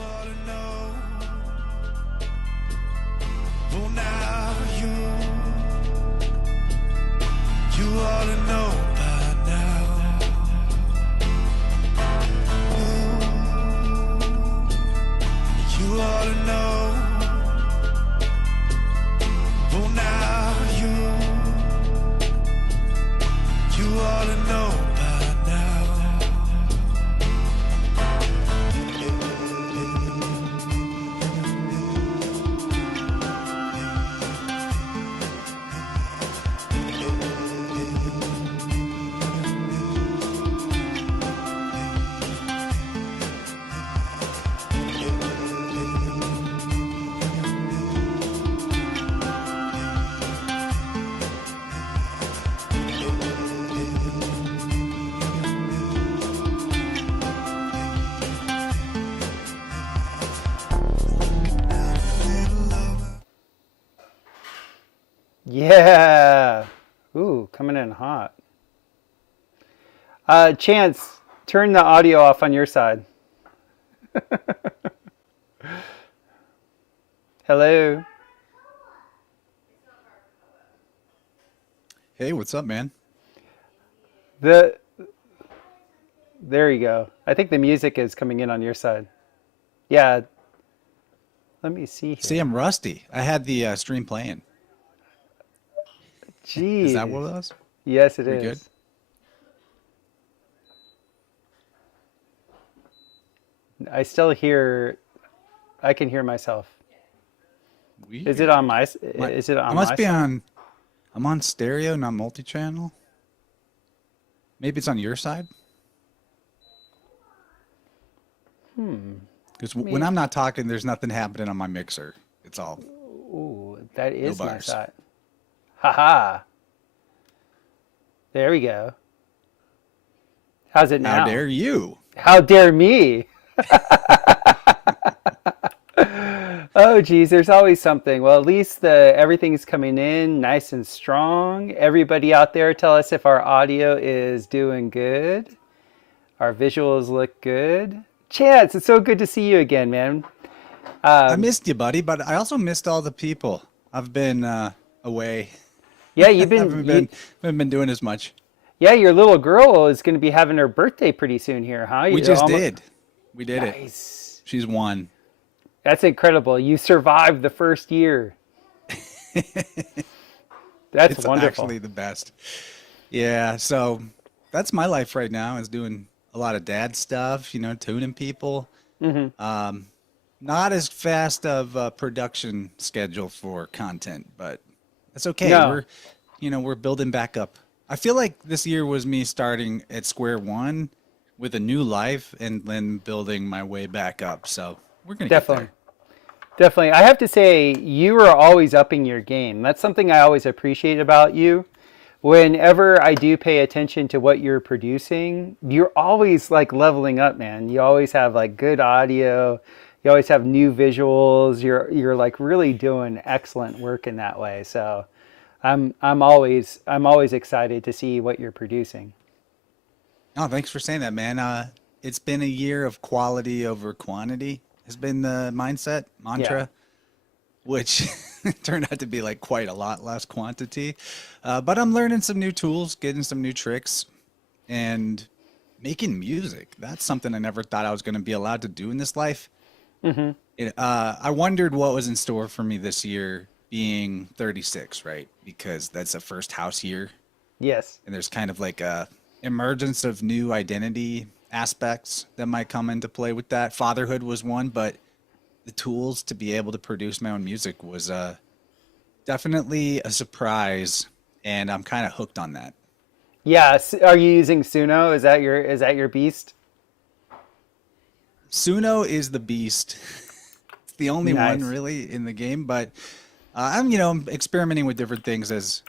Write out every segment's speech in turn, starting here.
ought to know. Well, now you ought to know by now. Ooh, you ought to know. Well, now you ought to know by now. Yeah. Ooh, coming in hot. Chance, turn the audio off on your side. Hello. Hey, what's up, man? There you go. I think the music is coming in on your side. Yeah. Let me see here. See, I'm rusty. I had the stream playing. Jeez. Is that what it was? Yes, it We is. good? I can hear myself. Weird. Is it on my? Is it on? I must my be side? on. I'm on stereo, not multi-channel. Maybe it's on your side. Because when I'm not talking, there's nothing happening on my mixer. It's all. Ooh, that is my bars. side. Haha. There we go. How's it now? How dare you? How dare me? Oh, geez, there's always something. Well, at least everything's coming in nice and strong. Everybody out there, tell us if our audio is doing good. Our visuals look good. Chance, it's so good to see you again, man. I missed you, buddy, but I also missed all the people. I've been away. Yeah, you've haven't been doing as much. Yeah, your little girl is going to be having her birthday pretty soon here, huh? We just did. We did it. Nice. She's 1. That's incredible. You survived the first year. That's It's wonderful. actually the best. Yeah, so that's my life right now, is doing a lot of dad stuff, tuning people. Not as fast of a production schedule for content, but that's okay. No. We're building back up. I feel like this year was me starting at square one with a new life and then building my way back up. So we're going to get there. Definitely. I have to say, you are always upping your game. That's something I always appreciate about you. Whenever I do pay attention to what you're producing, you're always like leveling up, man. You always have like good audio. You always have new visuals. You're like really doing excellent work in that way. So I'm always excited to see what you're producing. Oh, thanks for saying that, man. It's been a year of quality over quantity has been the mantra, which turned out to be like quite a lot less quantity. But I'm learning some new tools, getting some new tricks, and making music. That's something I never thought I was going to be allowed to do in this life. I wondered what was in store for me this year, being 36, right? Because that's a first house year. Yes. And there's kind of like a emergence of new identity aspects that might come into play with that. Fatherhood was one, but the tools to be able to produce my own music was definitely a surprise, and I'm kind of hooked on that. Yeah. Are you using Suno? Is that your beast? Suno is the beast. It's the only Nice. one really in the game, but I'm experimenting with different things as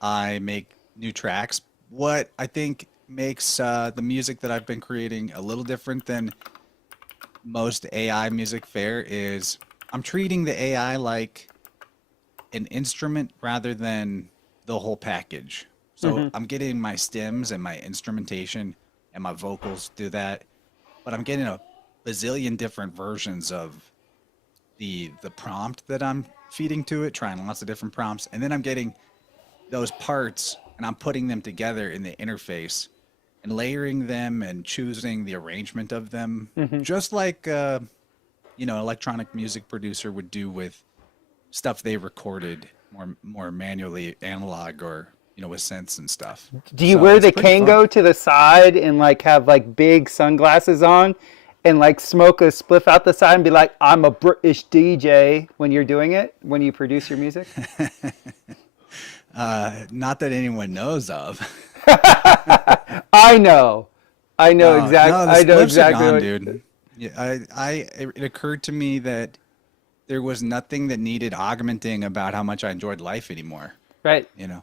I make new tracks. What I think makes the music that I've been creating a little different than most AI music fare is I'm treating the AI like an instrument rather than the whole package. So I'm getting my stems and my instrumentation and my vocals through that, but I'm getting a bazillion different versions of the prompt that I'm feeding to it, trying lots of different prompts, and then I'm getting those parts and I'm putting them together in the interface and layering them and choosing the arrangement of them, just like electronic music producer would do with stuff they recorded more manually, analog, or with synths and stuff. Do you So wear it's the pretty fun. Kango to the side and like have like big sunglasses on and like smoke a spliff out the side and be like, I'm a British DJ when you're doing it, when you produce your music? Not that anyone knows of. I know. I know exactly. No, the I know spliffs are exactly gone, what, dude. Yeah, it occurred to me that there was nothing that needed augmenting about how much I enjoyed life anymore. right. You know.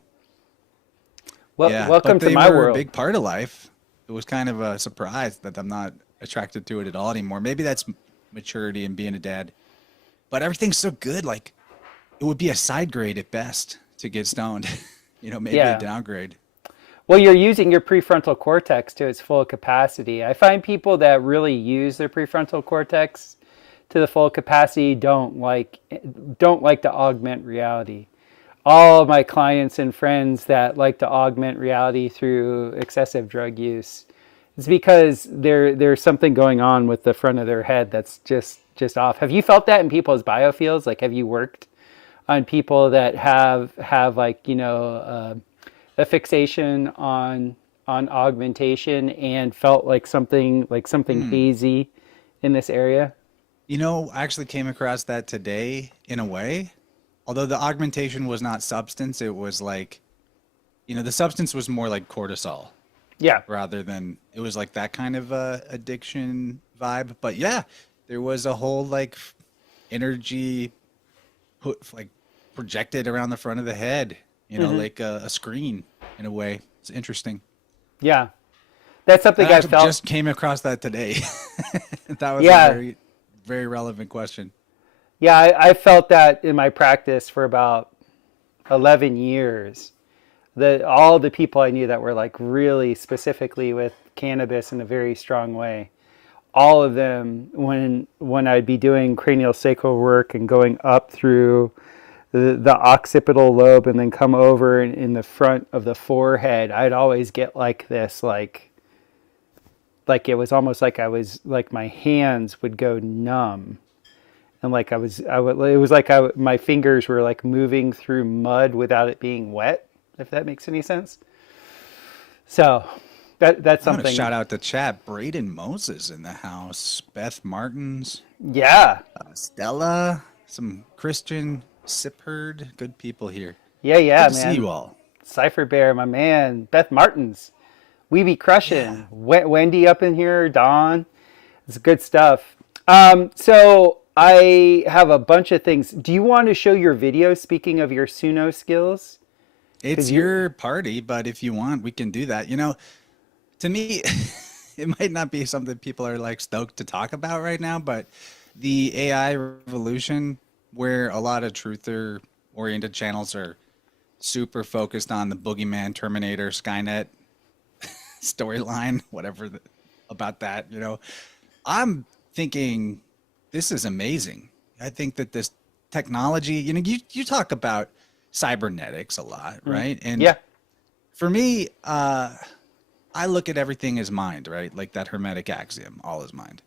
Well, Yeah, welcome but to they my were a world. big part of life. It was kind of a surprise that I'm not attracted to it at all anymore. Maybe that's maturity and being a dad. But everything's so good. Like, it would be a side grade at best to get stoned. Maybe a Yeah. downgrade. Well, you're using your prefrontal cortex to its full capacity. I find people that really use their prefrontal cortex to the full capacity don't like to augment reality. All of my clients and friends that like to augment reality through excessive drug use, it's because there's something going on with the front of their head that's just off. Have you felt that in people's biofields? Like, have you worked on people that have like a fixation on augmentation and felt like something hazy in this area? I actually came across that today in a way. Although the augmentation was not substance, it was like, the substance was more like cortisol Yeah. rather than, it was like that kind of addiction vibe. But yeah, there was a whole like energy like projected around the front of the head, like a screen in a way. It's interesting. Yeah. That's something I I actually felt. just came across that today. That was a Yeah. very, very relevant question. Yeah, I felt that in my practice for about 11 years. All the people I knew that were like really specifically with cannabis in a very strong way, all of them, when I'd be doing cranial sacral work and going up through the occipital lobe and then come over in the front of the forehead, I'd always get like this, like it was almost like my hands would go numb. And like it was like my fingers were like moving through mud without it being wet, if that makes any sense. So that's I want to something. shout out to chat. Braden Moses in the house. Beth Martins. Yeah. Stella. Some Christian Sipherd. Good people here. Yeah, Good to man. see you all. Cipher Bear, my man. Beth Martins. We be crushing. Wendy up in here. Dawn. It's good stuff. So I have a bunch of things. Do you want to show your video, speaking of your Suno skills? It's your party, but if you want, we can do that. To me, it might not be something people are like stoked to talk about right now, but the AI revolution, where a lot of truther oriented channels are super focused on the boogeyman, Terminator, Skynet storyline, whatever about that, I'm thinking this is amazing. I think that this technology, you talk about cybernetics a lot, right? And Yeah. for me, I look at everything as mind, right? Like that Hermetic axiom, all is mind.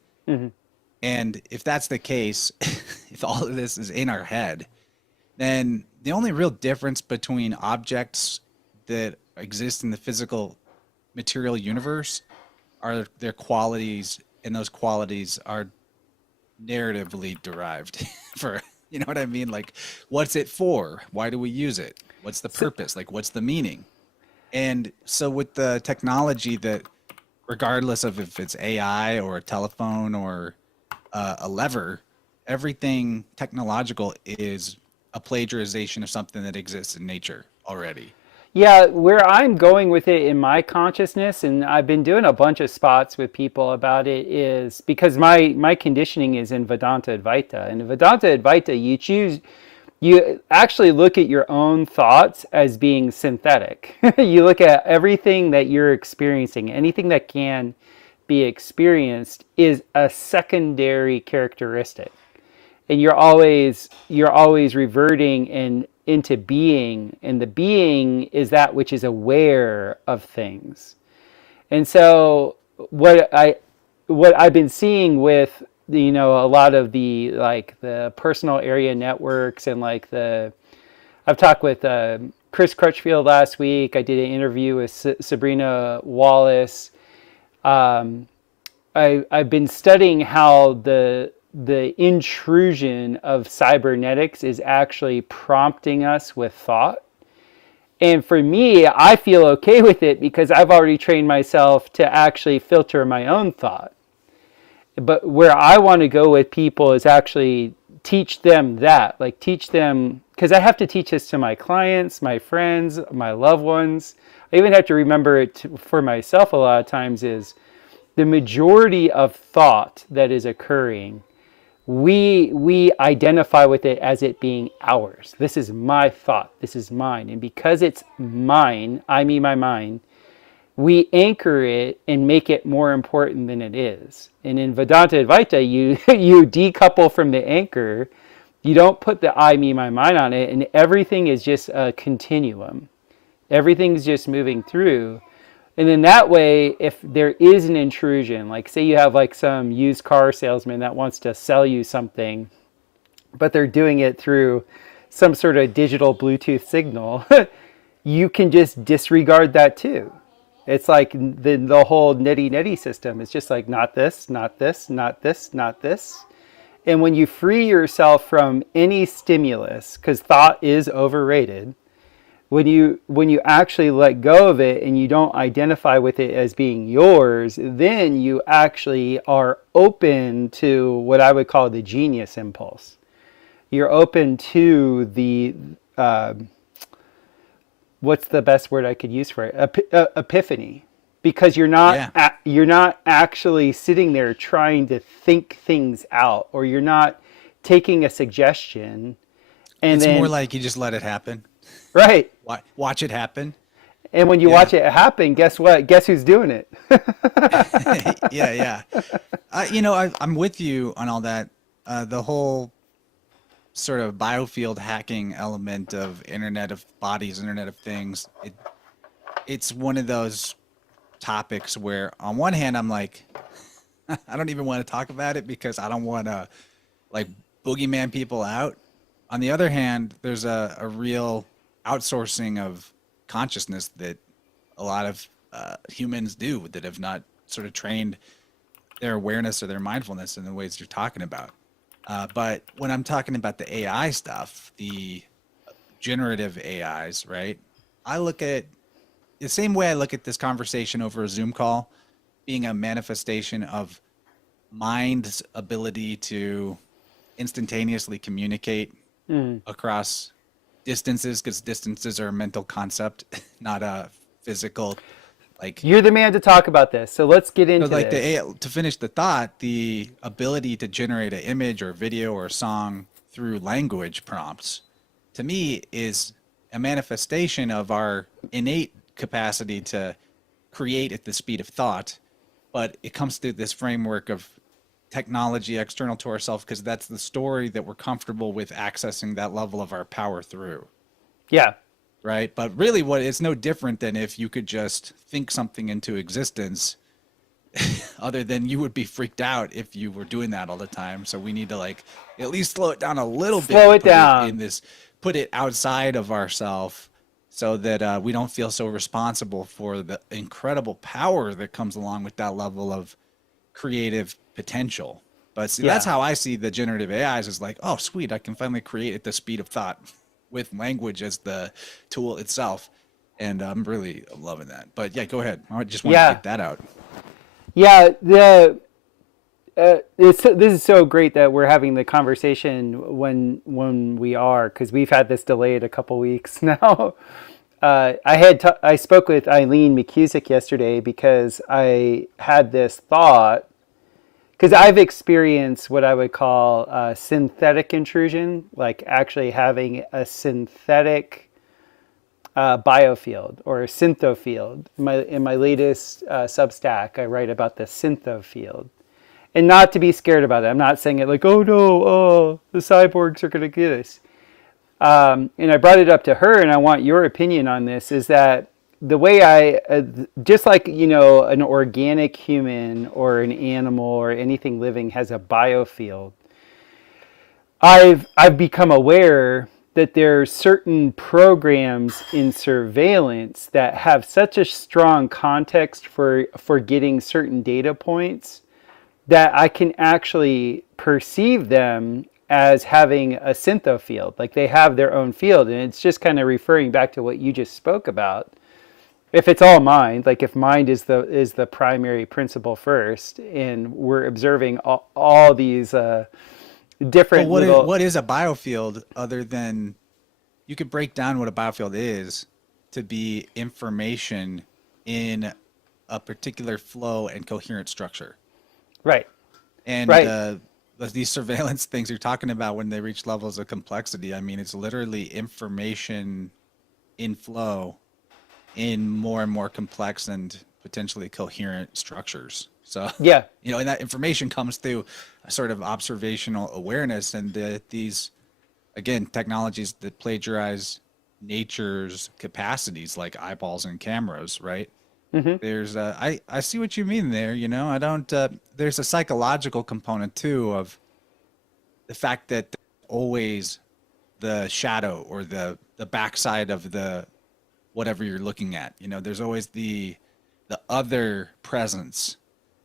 And if that's the case, if all of this is in our head, then the only real difference between objects that exist in the physical material universe are their qualities, and those qualities are narratively derived for, you know what I mean? Like, what's it for? Why do we use it? What's the purpose? Like, what's the meaning? And so with the technology that, regardless of if it's AI or a telephone or a lever, everything technological is a plagiarization of something that exists in nature already. Yeah, where I'm going with it in my consciousness, and I've been doing a bunch of spots with people about it, is because my conditioning is in Vedanta Advaita. And in Vedanta Advaita, you actually look at your own thoughts as being synthetic. You look at everything that you're experiencing, anything that can be experienced is a secondary characteristic. And you're always reverting into being, and the being is that which is aware of things. And so what I've been seeing with a lot of the the personal area networks, and I've talked with Chris Crutchfield last week. I did an interview with Sabrina Wallace. I've been studying how the intrusion of cybernetics is actually prompting us with thought. And for me, I feel okay with it because I've already trained myself to actually filter my own thought. But where I want to go with people is actually teach them that, teach them, because I have to teach this to my clients, my friends, my loved ones. I even have to remember it for myself a lot of times is the majority of thought that is occurring, we identify with it as it being ours. This is my thought. This is mine. And because it's mine, I mean my mind, we anchor it and make it more important than it is. And in Vedanta Advaita, you decouple from the anchor. You don't put the I, me, my mind on it, and everything is just a continuum. Everything's just moving through. And then that way, if there is an intrusion, say you have some used car salesman that wants to sell you something, but they're doing it through some sort of digital Bluetooth signal, you can just disregard that too. It's like the whole nitty system. It's just not this, not this, not this, not this. And when you free yourself from any stimulus, because thought is overrated, when you actually let go of it and you don't identify with it as being yours, then you actually are open to what I would call the genius impulse. You're open to the what's the best word I could use for it? Epiphany, because you're not actually sitting there trying to think things out, or you're not taking a suggestion and it's more like you just let it happen. Right. Watch it happen. And when you watch it happen, guess what? Guess who's doing it? Yeah. I'm with you on all that. The whole sort of biofield hacking element of Internet of Bodies, Internet of Things. It's one of those topics where on one hand, I'm like, I don't even want to talk about it because I don't want to boogeyman people out. On the other hand, there's a real outsourcing of consciousness that a lot of humans do that have not sort of trained their awareness or their mindfulness in the ways you're talking about. But when I'm talking about the AI stuff, the generative AIs, right? I look at the same way I look at this conversation over a Zoom call being a manifestation of mind's ability to instantaneously communicate across distances, because distances are a mental concept, not a physical. You're the man to talk about this, so let's get into this. To finish the thought, the ability to generate an image or video or a song through language prompts, to me, is a manifestation of our innate capacity to create at the speed of thought, but it comes through this framework of technology external to ourselves, because that's the story that we're comfortable with accessing that level of our power through. Yeah. Right. But really it's no different than if you could just think something into existence, other than you would be freaked out if you were doing that all the time. So we need to at least slow it down a little bit. Slow it down. Put it outside of ourselves so that we don't feel so responsible for the incredible power that comes along with that level of creative potential. But see, that's how I see the generative AIs, is oh, sweet, I can finally create at the speed of thought with language as the tool itself. And I'm really loving that. But yeah, go ahead. I just want to get that out. Yeah, this is so great that we're having the conversation when we are, because we've had this delayed a couple weeks now. I spoke with Eileen McCusick yesterday because I had this thought, because I've experienced what I would call synthetic intrusion, actually having a synthetic biofield or synthofield. In my latest Substack, I write about the synthofield. And not to be scared about it. I'm not saying it like, oh no, oh, the cyborgs are going to get us. And I brought it up to her, and I want your opinion on this, is that the way just like, an organic human or an animal or anything living has a biofield, I've become aware that there's certain programs in surveillance that have such a strong context for getting certain data points that I can actually perceive them as having a synthofield. Like they have their own field, and it's just kind of referring back to what you just spoke about. If it's all mind, like if mind is the primary principle first, and we're observing all these different what is a biofield other than, you could break down what a biofield is to be information in a particular flow and coherent structure. Right. And right. These surveillance things you're talking about, when they reach levels of complexity, I mean, it's literally information in flow in more and more complex and potentially coherent structures. So, yeah, and that information comes through a sort of observational awareness, and these, again, technologies that plagiarize nature's capacities, like eyeballs and cameras, right? Mm-hmm. There's I see what you mean there. I don't. There's a psychological component too of the fact that always the shadow or the backside of the whatever you're looking at. There's always the other presence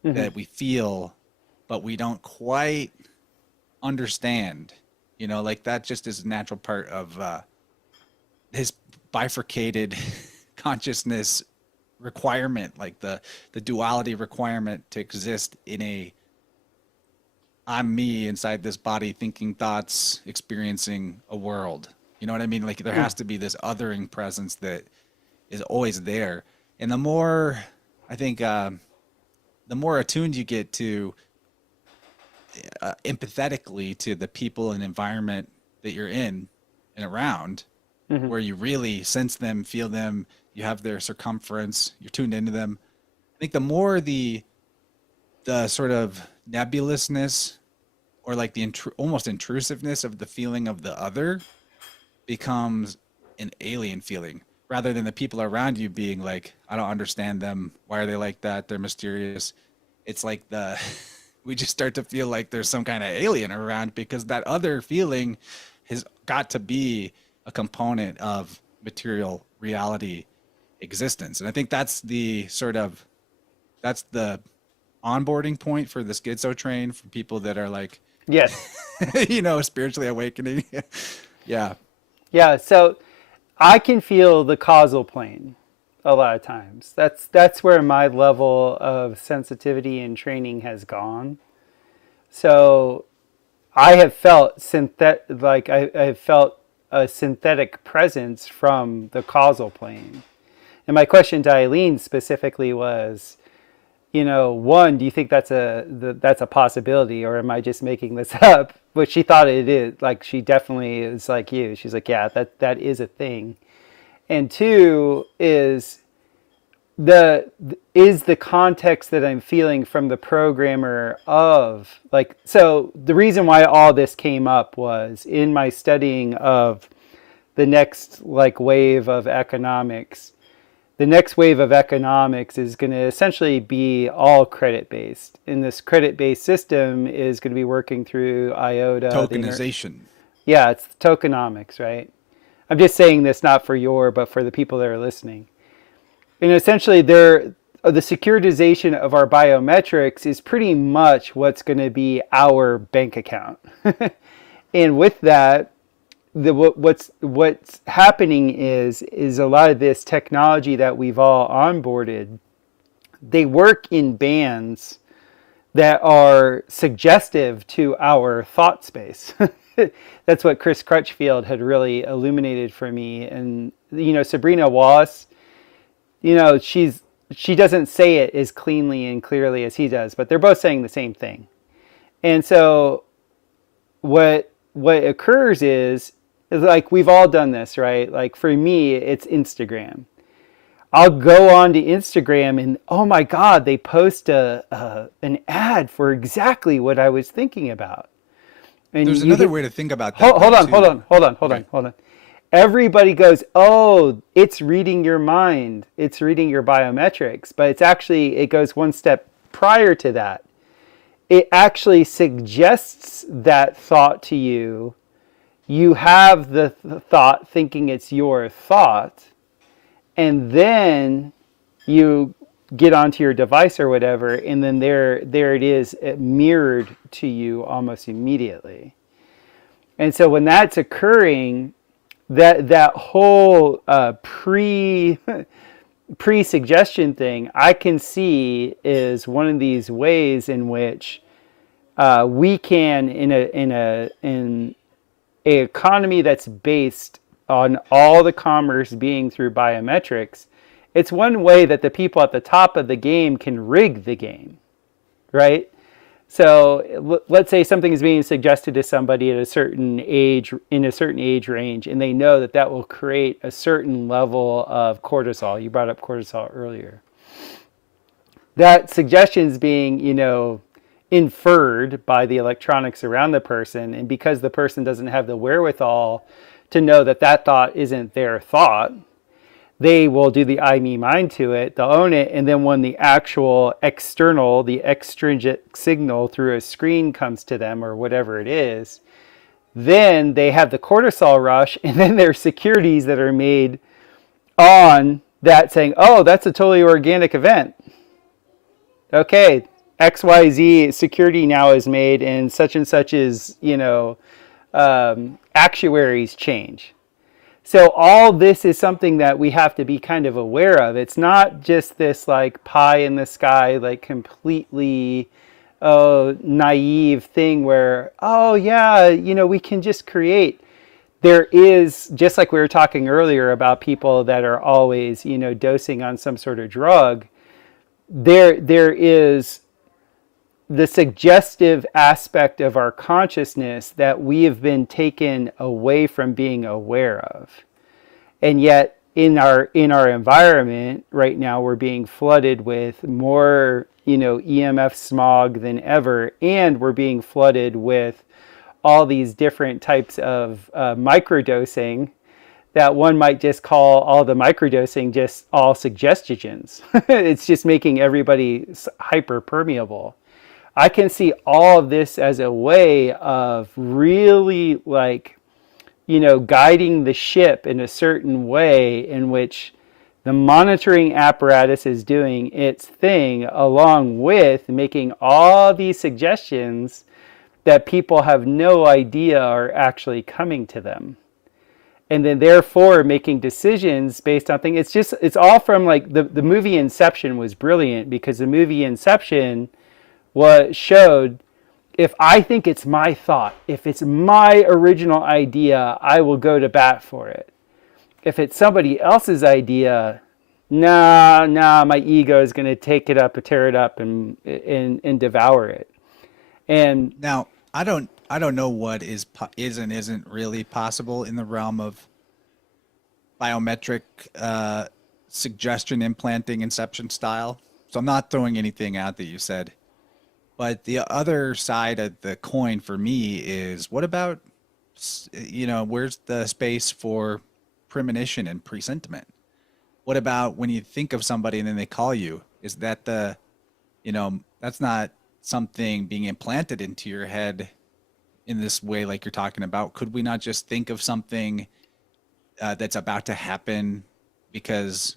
mm-hmm. that we feel, but we don't quite understand. Like that just is a natural part of his bifurcated consciousness requirement, like the duality requirement to exist in a I'm me inside this body, thinking thoughts, experiencing a world. You know what I mean? Like there has to be this othering presence that is always there. And the more, I think, the more attuned you get to empathetically to the people and environment that you're in and around, mm-hmm. where you really sense them, feel them, you have their circumference, you're tuned into them. I think the more the sort of nebulousness or like the almost intrusiveness of the feeling of the other becomes an alien feeling, rather than the people around you being like, I don't understand them. Why are they like that? They're mysterious. It's like we just start to feel like there's some kind of alien around, because that other feeling has got to be a component of material reality existence. And I think that's the onboarding point for the schizo train, for people that are like, yes, spiritually awakening. Yeah. Yeah. So I can feel the causal plane a lot of times. That's where my level of sensitivity and training has gone. So I have felt I felt a synthetic presence from the causal plane. And my question to Eileen specifically was, one, do you think that's a possibility, or am I just making this up? But she thought it is. Like, she definitely is like you. She's like, yeah, that is a thing. And two is the context that I'm feeling from the programmer of, like, so the reason why all this came up was in my studying of the next wave of economics. The next wave of economics is going to essentially be all credit-based. And this credit-based system is going to be working through IOTA. Tokenization. Yeah, it's tokenomics, right? I'm just saying this not for but for the people that are listening. And essentially, the securitization of our biometrics is pretty much what's going to be our bank account. And with that, what's happening is a lot of this technology that we've all onboarded, they work in bands that are suggestive to our thought space. That's what Chris Crutchfield had really illuminated for me. And Sabrina Wallace, she doesn't say it as cleanly and clearly as he does, but they're both saying the same thing. And so what occurs is It's like we've all done this, right? Like for me, it's Instagram. I'll go on to Instagram and oh my God, they post an ad for exactly what I was thinking about. And There's you another get, way to think about that. hold on, too. hold on. Everybody goes, oh, it's reading your mind. It's reading your biometrics. But it's actually, it goes one step prior to that. It actually suggests that thought to you. You have the thought thinking it's your thought. And then you get onto your device or whatever, and then there it is, mirrored to you almost immediately. And so when that's occurring, that whole pre-suggestion thing, I can see is one of these ways in which we can, in a economy that's based on all the commerce being through biometrics, it's one way that the people at the top of the game can rig the game, right? So let's say something is being suggested to somebody at a certain age, in a certain age range, and they know that that will create a certain level of cortisol. You brought up cortisol earlier. That suggestion is being, inferred by the electronics around the person, and because the person doesn't have the wherewithal to know that that thought isn't their thought, they will do the I, me, mine to it, they'll own it, and then when the actual external, the extrinsic signal through a screen comes to them or whatever it is, then they have the cortisol rush, and then there's securities that are made on that saying, oh, that's a totally organic event. Okay, XYZ security now is made, and such is, actuaries change. So all this is something that we have to be kind of aware of. It's not just this like pie in the sky, like completely naive thing where, oh yeah, we can just create. There is, just like we were talking earlier about people that are always, dosing on some sort of drug, there is the suggestive aspect of our consciousness that we have been taken away from being aware of. And yet in our environment right now, we're being flooded with more, EMF smog than ever. And we're being flooded with all these different types of microdosing that one might just call all the microdosing just all suggestions. It's just making everybody hyper permeable. I can see all of this as a way of really guiding the ship in a certain way in which the monitoring apparatus is doing its thing along with making all these suggestions that people have no idea are actually coming to them. And then therefore making decisions based on things. It's all from the movie Inception was brilliant because the movie Inception showed if I think it's my thought, if it's my original idea, I will go to bat for it. If it's somebody else's idea, nah, my ego is going to take it up, tear it up, and devour it. And now I don't know what is and isn't really possible in the realm of biometric suggestion implanting inception style. So I'm not throwing anything out that you said. But the other side of the coin for me is what about, where's the space for premonition and presentiment? What about when you think of somebody and then they call you? Is that that's not something being implanted into your head in this way like you're talking about? Could we not just think of something that's about to happen because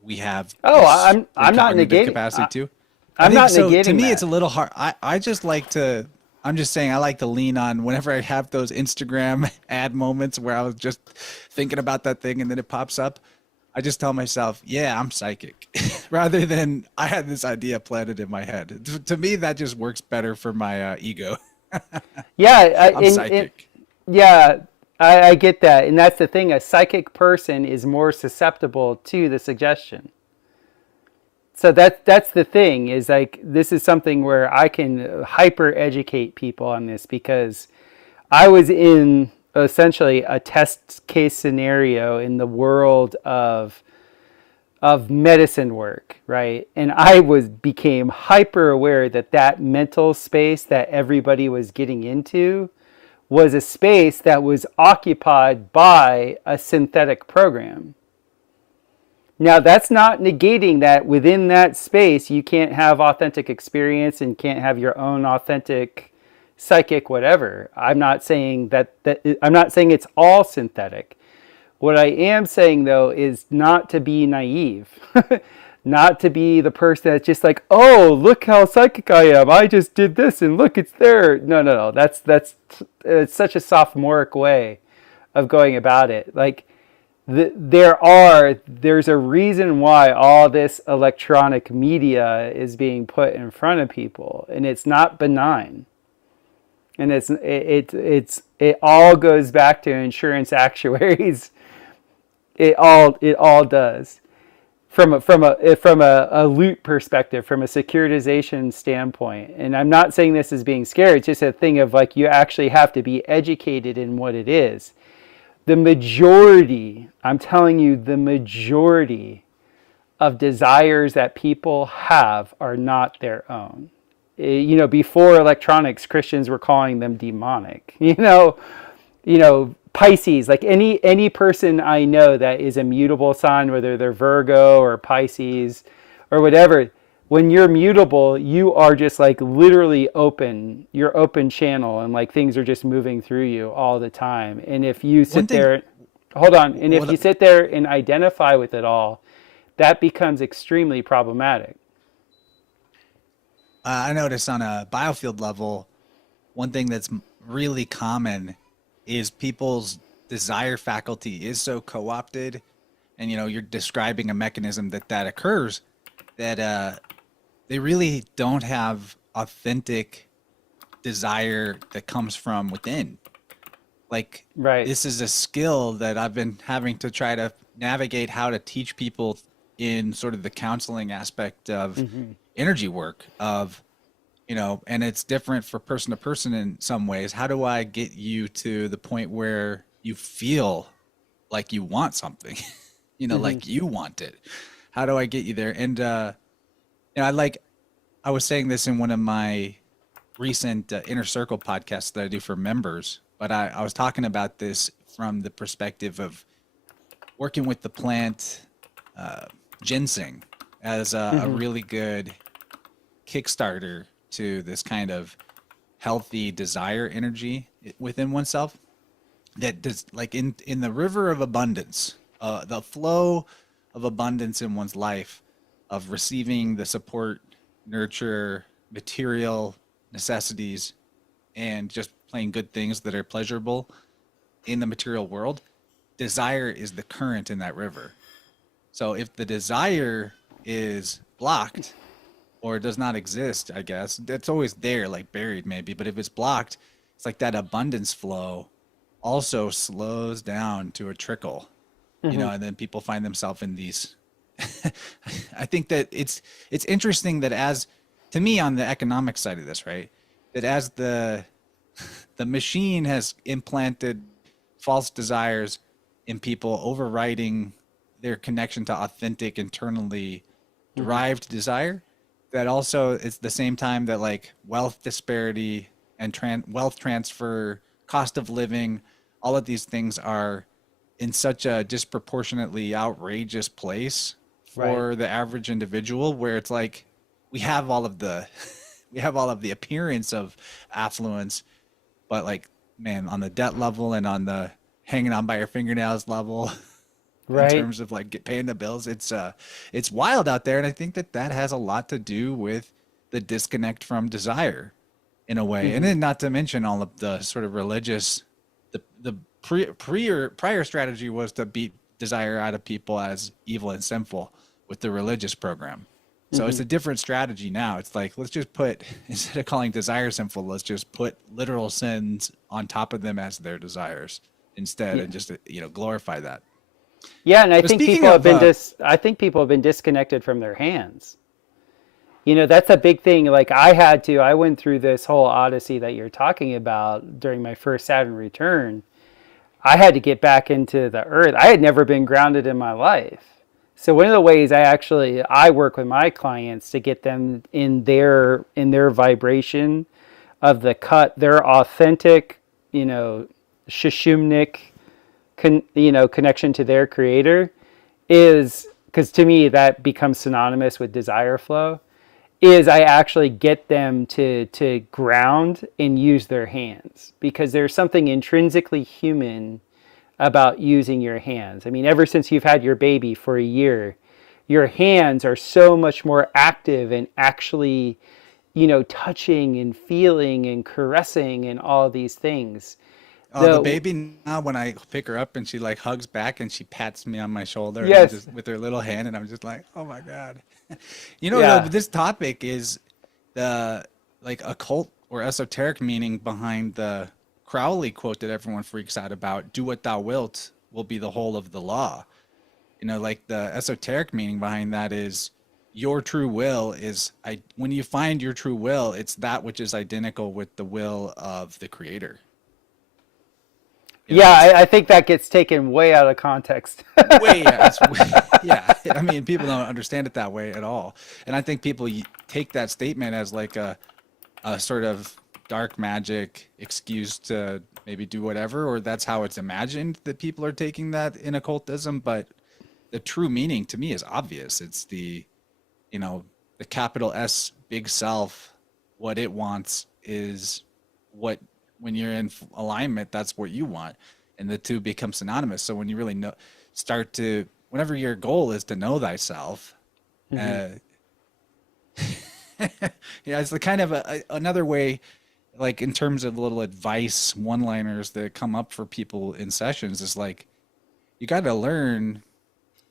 we have I'm not negating capacity too? I'm not so. negating To me, that. it's a little hard. I just like to. I'm just saying I like to lean on whenever I have those Instagram ad moments where I was just thinking about that thing and then it pops up. I just tell myself, yeah, I'm psychic, rather than I had this idea planted in my head. To me, that just works better for my ego. Yeah, I'm psychic. I get that, and that's the thing. A psychic person is more susceptible to the suggestion. So that's the thing, is this is something where I can hyper educate people on this because I was in essentially a test case scenario in the world of medicine work, right? And I became hyper aware that that mental space that everybody was getting into was a space that was occupied by a synthetic program. Now, that's not negating that within that space you can't have authentic experience and can't have your own authentic psychic whatever. I'm not saying I'm not saying it's all synthetic. What I am saying though is not to be naive. Not to be the person that's just like, "Oh, look how psychic I am. I just did this and look, it's there." No. That's it's such a sophomoric way of going about it. Like there's a reason why all this electronic media is being put in front of people, and it's not benign. And it all goes back to insurance actuaries. It all does. From a loot perspective, from a securitization standpoint. And I'm not saying this as being scary. It's just a thing of like, you actually have to be educated in what it is. The majority, I'm telling you, the majority of desires that people have are not their own. Before electronics, Christians were calling them demonic. Pisces, like any person I know that is a mutable sign, whether they're Virgo or Pisces or whatever, when you're mutable, you are just like literally open. You're open channel, and like things are just moving through you all the time. And if you sit there, hold on, and if you sit there and identify with it all, that becomes extremely problematic. I noticed on a biofield level, one thing that's really common is people's desire faculty is so co-opted, and you're describing a mechanism that occurs, that they really don't have authentic desire that comes from within. Like, right. This is a skill that I've been having to try to navigate how to teach people in sort of the counseling aspect of energy work of, and it's different for person to person in some ways. How do I get you to the point where you feel like you want something, like you want it? How do I get you there? And, I was saying this in one of my recent Inner Circle podcasts that I do for members, but I was talking about this from the perspective of working with the plant ginseng as a really good Kickstarter to this kind of healthy desire energy within oneself. That does, like in the river of abundance, the flow of abundance in one's life, of receiving the support, nurture, material necessities, and just plain good things that are pleasurable in the material world. Desire is the current in that river. So if the desire is blocked or does not exist, I guess, it's always there, like buried maybe, but if it's blocked, it's like that abundance flow also slows down to a trickle, and then people find themselves in these. I think that it's interesting that to me on the economic side of this, right, that as the machine has implanted false desires in people, overriding their connection to authentic, internally derived desire, that also it's the same time that like wealth disparity and wealth transfer, cost of living, all of these things are in such a disproportionately outrageous place for the average individual, where it's like we have all of the appearance of affluence, but like, man, on the debt level and on the hanging on by your fingernails level, in terms of like paying the bills, it's wild out there. And I think that has a lot to do with the disconnect from desire in a way. And then not to mention all of the sort of religious, the prior strategy was to beat desire out of people as evil and sinful with the religious program. So it's a different strategy now. It's like, let's just put, instead of calling desire sinful, let's just put literal sins on top of them as their desires instead, and just, glorify that. Yeah, and I think people have been disconnected from their hands. That's a big thing. Like I went through this whole odyssey that you're talking about during my first Saturn return, I had to get back into the earth. I had never been grounded in my life. So one of the ways I work with my clients to get them in their vibration of their authentic, shishumnik, connection to their creator, is because to me that becomes synonymous with desire flow. Is I actually get them to ground and use their hands, because there's something intrinsically human about using your hands. I mean, ever since you've had your baby for a year, your hands are so much more active and actually, touching and feeling and caressing and all these things. Oh, the baby now, when I pick her up and she like hugs back and she pats me on my shoulder, and Yes. just, with her little hand, and I'm just like, oh my God. Yeah. This topic is the like occult or esoteric meaning behind the Crowley quote that everyone freaks out about: "Do what thou wilt will be the whole of the law." Like the esoteric meaning behind that is your true will is, when you find your true will, it's that which is identical with the will of the creator. Yeah, I think that gets taken way out of context. Yeah. I mean, people don't understand it that way at all. And I think people take that statement as like a sort of dark magic excuse to maybe do whatever, or that's how it's imagined that people are taking that in occultism. But the true meaning to me is obvious. It's the capital S big self. What it wants is what, when you're in alignment, that's what you want. And the two become synonymous. So when you really whenever your goal is to know thyself, it's the kind of another way, like in terms of little advice, one-liners that come up for people in sessions, is like, you got to learn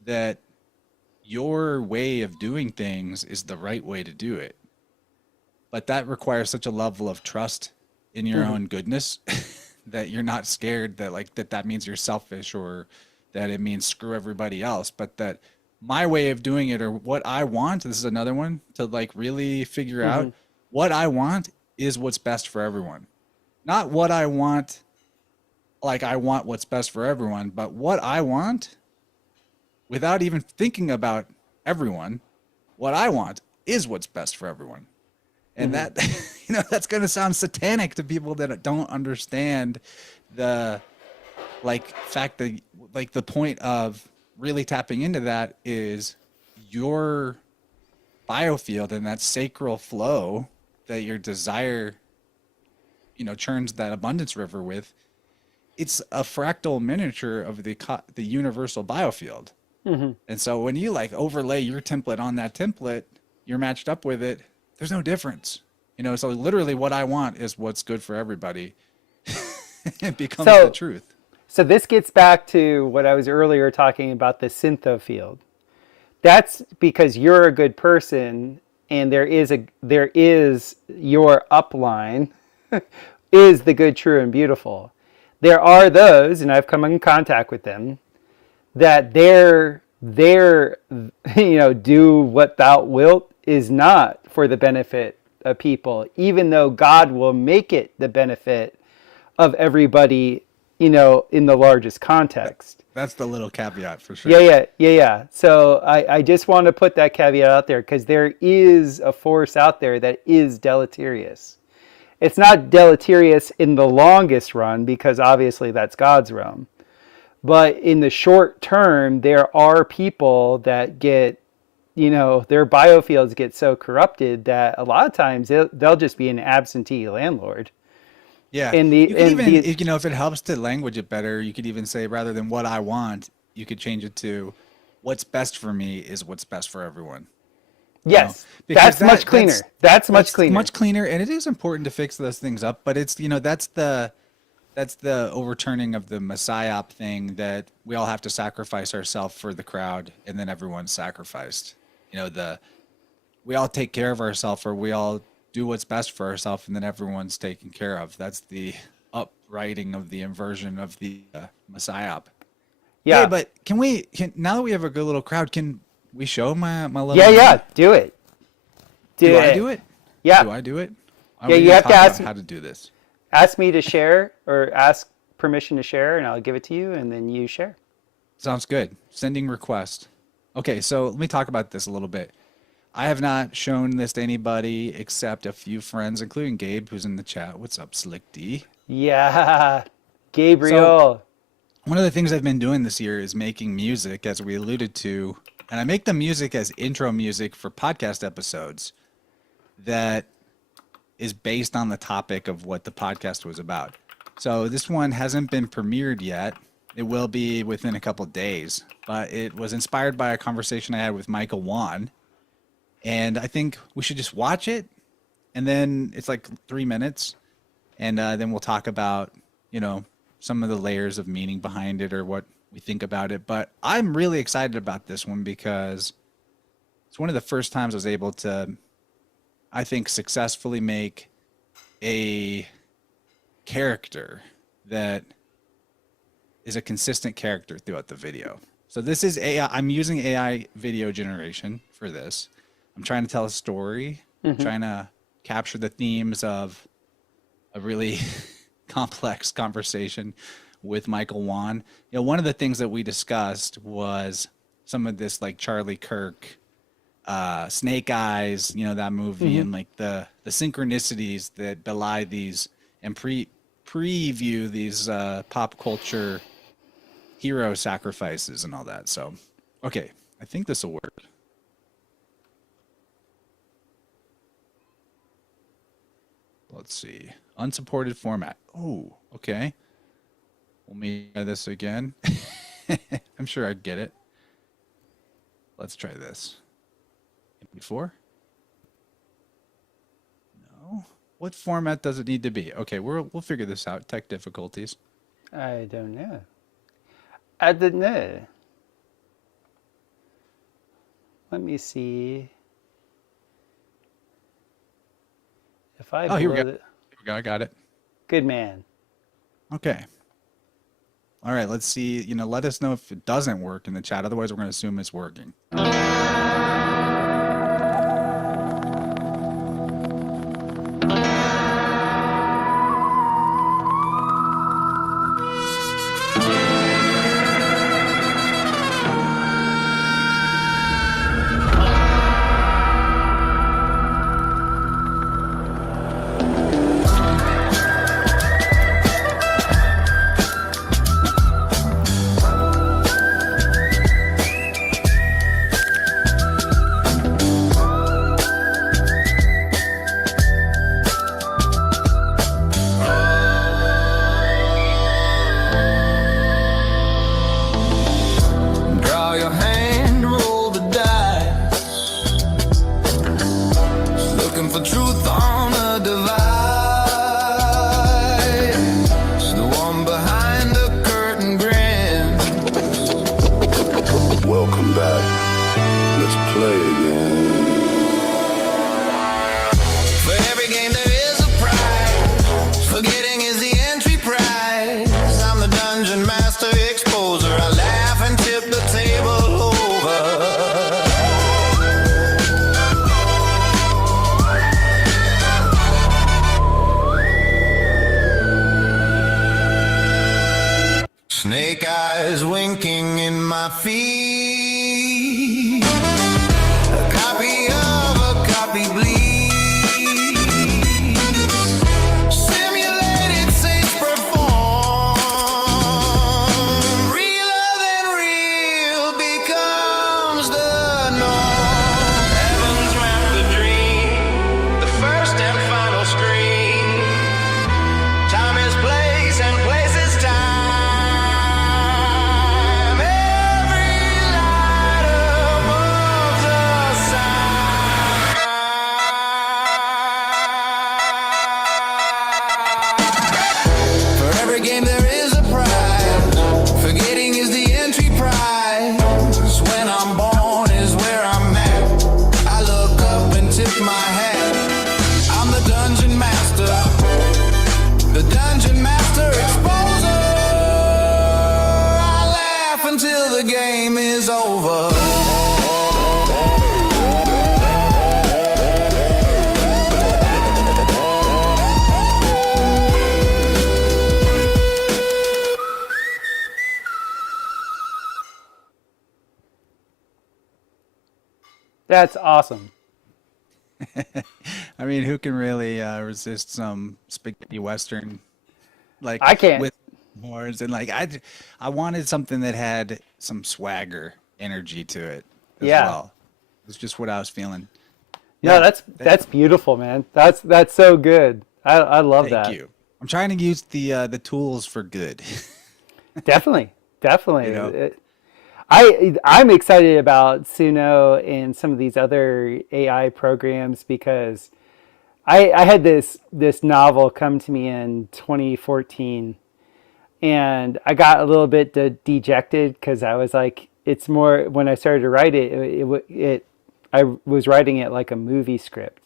that your way of doing things is the right way to do it. But that requires such a level of trust in your own goodness that you're not scared that means you're selfish, or that it means screw everybody else, but that my way of doing it, or what I want, this is another one to like really figure out what I want is what's best for everyone. Not what I want, like I want what's best for everyone, but what I want without even thinking about everyone, what I want is what's best for everyone. And that, that's going to sound satanic to people that don't understand the fact that the point of really tapping into that is your biofield and that sacral flow that your desire, churns that abundance river with. It's a fractal miniature of the universal biofield. And so when you overlay your template on that template, you're matched up with it. There's no difference, so literally what I want is what's good for everybody. It becomes the truth. So this gets back to what I was earlier talking about, the syntho field. That's because you're a good person, and there is your upline is the good, true, and beautiful. There are those, and I've come in contact with them, that their do what thou wilt is not for the benefit of people, even though God will make it the benefit of everybody, in the largest context. That's the little caveat for sure. Yeah. So I just want to put that caveat out there, because there is a force out there that is deleterious. It's not deleterious in the longest run, because obviously that's God's realm. But in the short term, there are people that get, their biofields get so corrupted that a lot of times they'll just be an absentee landlord. Yeah. If it helps to language it better, you could even say, rather than what I want, you could change it to what's best for me is what's best for everyone. Yes. That's much cleaner. That's much cleaner. Much cleaner. And it is important to fix those things up, but it's, that's the overturning of the messiah thing, that we all have to sacrifice ourselves for the crowd, and then everyone's sacrificed. We all take care of ourselves, or we all do what's best for ourselves, and then everyone's taken care of. That's the upwriting of the inversion of the messiah. Yeah. Hey, but now that we have a good little crowd, can we show my little? Yeah. Do it. Do I do it? Yeah. Do I do it? You have to ask how to do this. Ask me to share, or ask permission to share, and I'll give it to you, and then you share. Sounds good. Sending request. Okay, so let me talk about this a little bit. I have not shown this to anybody except a few friends, including Gabe, who's in the chat. What's up, Slick D? Yeah, Gabriel. One of the things I've been doing this year is making music, as we alluded to, and I make the music as intro music for podcast episodes that is based on the topic of what the podcast was about. So this one hasn't been premiered yet. It will be within a couple of days, but it was inspired by a conversation I had with Michael Wan. And I think we should just watch it, and then it's like 3 minutes, and then we'll talk about, you know, some of the layers of meaning behind it or what we think about it. But I'm really excited about this one because it's one of the first times I was able to, I think, successfully make a character that is a consistent character throughout the video. So this is AI. I'm using AI video generation for this. I'm trying to tell a story, trying to capture the themes of a really complex conversation with Michael Wan. You know, one of the things that we discussed was some of this, like Charlie Kirk, Snake Eyes, you know, that movie, and like the synchronicities that belie these and preview these pop culture hero sacrifices and all that. So, okay, I think this will work. Let's see. Unsupported format. Oh, okay. Let me try this again. I'm sure I'd get it. Let's try this. MP4? No. What format does it need to be? Okay, we'll figure this out. Tech difficulties. I don't know. I don't know. Let me see. If I here we go. blow Here we go. I got it. Good man. Okay. All right, let's see. You know, let us know if it doesn't work in the chat. Otherwise, we're going to assume it's working. Snake eyes winking in my feet. A copy of a copy bleeds. Simulated saints perform. Realer than real becomes the norm. Heavens wrap the dream, the first and final screen. Time is place and place is time. Every That's awesome. I mean, who can really resist some spaghetti western like I can't. with horns and like I wanted something that had some swagger energy to it as Yeah. well. It's just what I was feeling. No, Yeah, that's beautiful, man. That's so good. I love thank that. you. I'm trying to use the tools for good. Definitely, definitely. You know. I'm excited about Suno and some of these other AI programs because I had this novel come to me in 2014, and I got a little bit dejected because I was like, it's more when I started to write it, I was writing it like a movie script,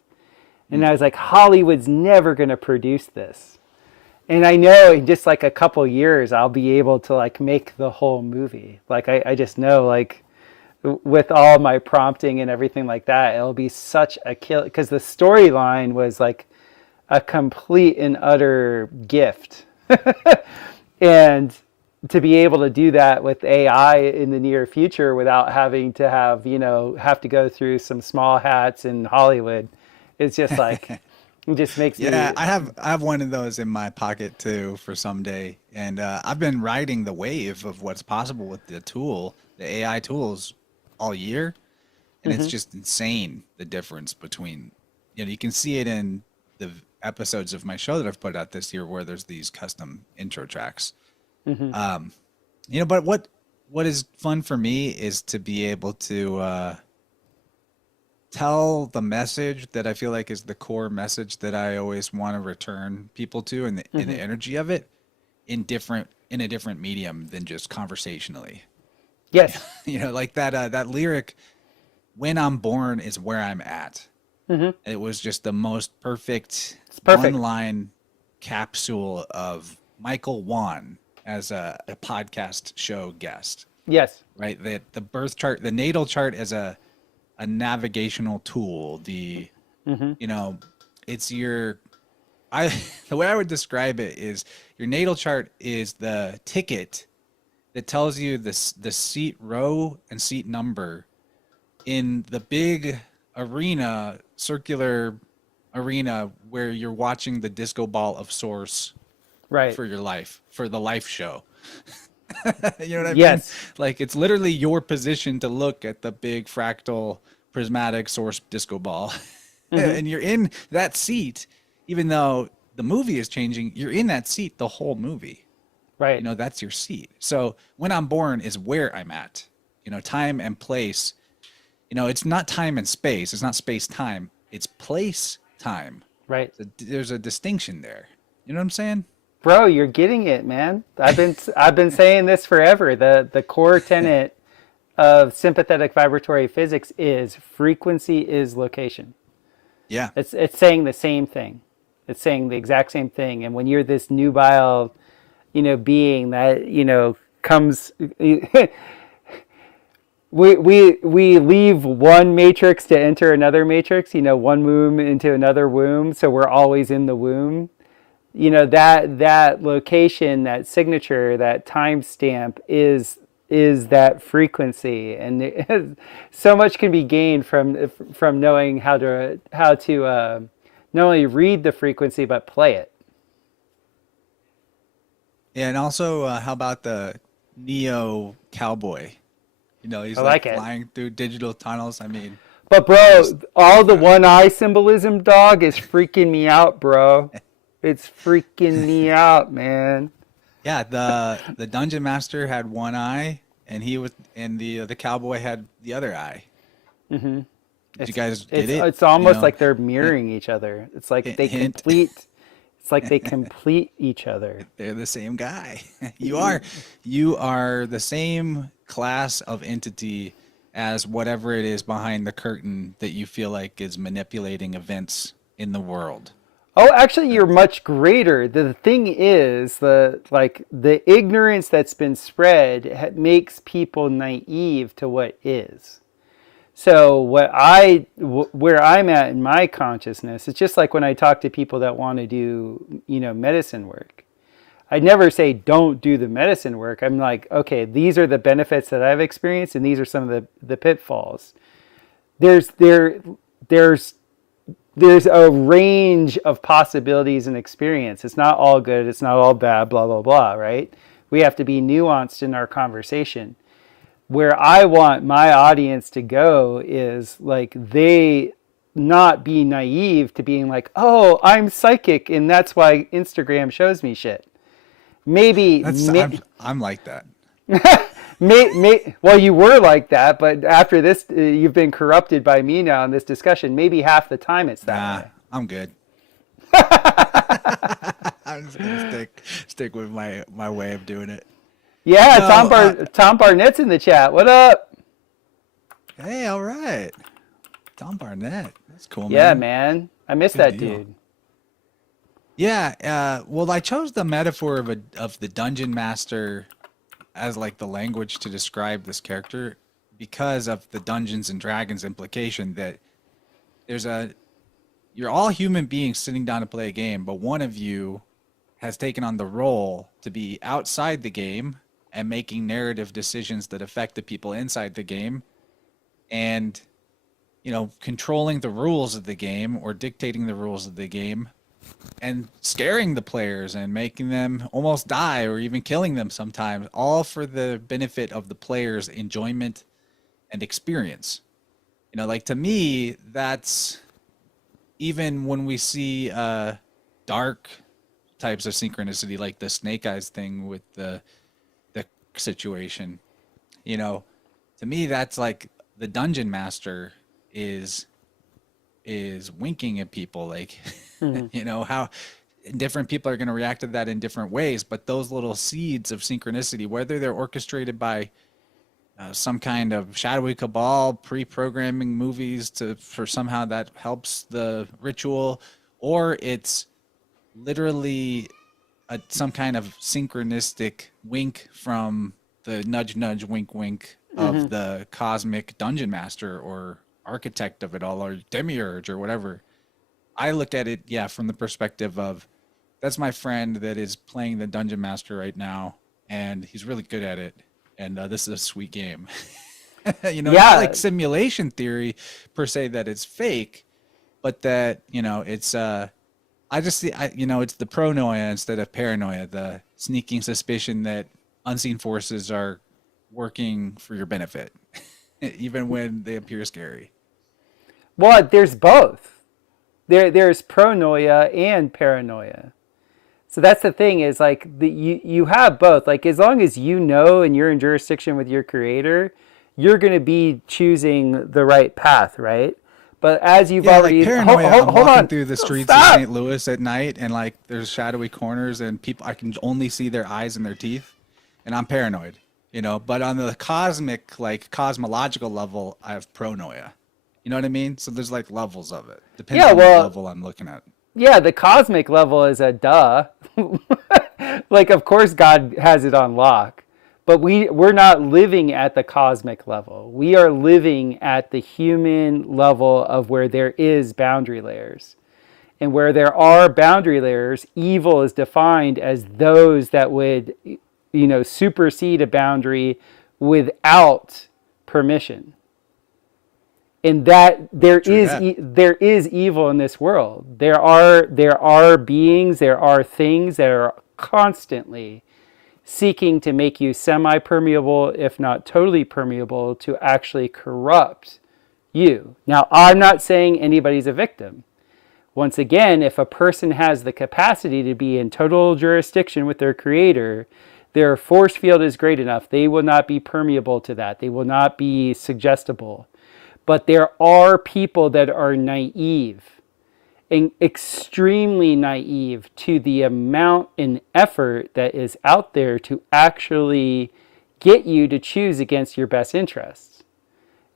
and I was like, Hollywood's never going to produce this. And I know in just like a couple years, I'll be able to like make the whole movie. Like I just know like with all my prompting and everything like that, it'll be such a kill because the storyline was like a complete and utter gift. And to be able to do that with AI in the near future without having to have to go through some small hats in Hollywood, it's just like, it just makes Yeah, me, I have one of those in my pocket too for someday, and I've been riding the wave of what's possible with the AI tools, all year, and it's just insane the difference between, you can see it in the episodes of my show that I've put out this year where there's these custom intro tracks. Um, but what is fun for me is to be able to tell the message that I feel like is the core message that I always want to return people to, and the energy of it in a different medium than just conversationally. yes. Like that lyric, "When I'm born is where I'm at." It was just the most perfect It's perfect. one line capsule of Michael Wan as a podcast show guest, Yes. right? The birth chart, the natal chart as a navigational tool. It's the way I would describe it is your natal chart is the ticket that tells you the seat row and seat number in the big circular arena where you're watching the disco ball of source Right. for your life, for the life show. You know what I mean? Yes. Like it's literally your position to look at the big fractal prismatic source disco ball. And you're in that seat, even though the movie is changing, you're in that seat the whole movie. Right. That's your seat. So when I'm born is where I'm at. Time and place. It's not time and space. It's not space time. It's place time. Right. So there's a distinction there. You know what I'm saying? Bro, you're getting it, man. I've been saying this forever. The core tenet of sympathetic vibratory physics is frequency is location. Yeah. It's saying the same thing. It's saying the exact same thing. And when you're this nubile, being that, comes we leave one matrix to enter another matrix, one womb into another womb, so we're always in the womb. That location, that signature, that timestamp is that frequency, and so much can be gained from knowing how to not only read the frequency but play it. Yeah, and also, how about the Neo cowboy? He's I like like it. flying through digital tunnels. I mean, But bro, all the one eye symbolism, dog, is freaking me out, bro. It's freaking me out, man. yeah, the dungeon master had one eye, and the cowboy had the other eye. Did you guys get it? It's almost like they're mirroring each other. It's like they Hint. complete. It's like they complete each other. They're the same guy. You are the same class of entity as whatever it is behind the curtain that you feel like is manipulating events in the world. Oh, actually, you're much greater. The thing is, the ignorance that's been spread makes people naive to what is. So where I'm at in my consciousness, it's just like when I talk to people that want to do, medicine work. I never say don't do the medicine work. I'm like, okay, these are the benefits that I've experienced, and these are some of the pitfalls. there's there there's there's a range of possibilities and experience. It's not all good, it's not all bad, blah blah blah, right? We have to be nuanced in our conversation. Where I want my audience to go is like they not be naive to being like, oh, I'm psychic and that's why Instagram shows me shit. Maybe I'm like that. well, you were like that, but after this, you've been corrupted by me now in this discussion. Maybe half the time it's that way. I'm good. I'm just gonna stick with my way of doing it. Yeah, No, Tom Barnett's in the chat. What up? Hey, all right. Tom Barnett. That's cool, man. Yeah, man. I miss Good that deal. dude. Yeah, well, I chose the metaphor of the dungeon master as like the language to describe this character because of the Dungeons and Dragons implication that you're all human beings sitting down to play a game, but one of you has taken on the role to be outside the game and making narrative decisions that affect the people inside the game and controlling the rules of the game or dictating the rules of the game and scaring the players and making them almost die or even killing them sometimes, all for the benefit of the players' enjoyment and experience. Like to me, that's even when we see dark types of synchronicity, like the Snake Eyes thing with the situation, to me, that's like the dungeon master is winking at people, like, how different people are going to react to that in different ways. But those little seeds of synchronicity, whether they're orchestrated by some kind of shadowy cabal, pre-programming movies for somehow that helps the ritual, or it's literally some kind of synchronistic wink from the nudge, nudge, wink, wink of the cosmic dungeon master or architect of it all, or demiurge or whatever. I look at it, from the perspective of that's my friend that is playing the dungeon master right now, and he's really good at it, and this is a sweet game. Not like simulation theory per se that it's fake, but that it's I just see it's the pronoia instead of paranoia, the sneaking suspicion that unseen forces are working for your benefit, even when they appear scary. Well, there's both. There's pronoia and paranoia. So that's the thing is like you have both. Like as long as you know and you're in jurisdiction with your creator, you're going to be choosing the right path, right? But as you've already... like paranoia, I'm walking through the streets Stop! of St. Louis at night and like there's shadowy corners and people, I can only see their eyes and their teeth, and I'm paranoid, but on the cosmic, like cosmological level, I have pronoia. You know what I mean? So there's like levels of it. Depends on what level I'm looking at. Yeah, the cosmic level is a duh. Like, of course, God has it on lock. But we're not living at the cosmic level. We are living at the human level of where there is boundary layers. And where there are boundary layers, evil is defined as those that would, supersede a boundary without permission. And that there is evil in this world. There are beings, there are things that are constantly seeking to make you semi-permeable, if not totally permeable, to actually corrupt you. Now, I'm not saying anybody's a victim. Once again, if a person has the capacity to be in total jurisdiction with their creator, their force field is great enough. They will not be permeable to that. They will not be suggestible. But there are people that are naive and extremely naive to the amount and effort that is out there to actually get you to choose against your best interests.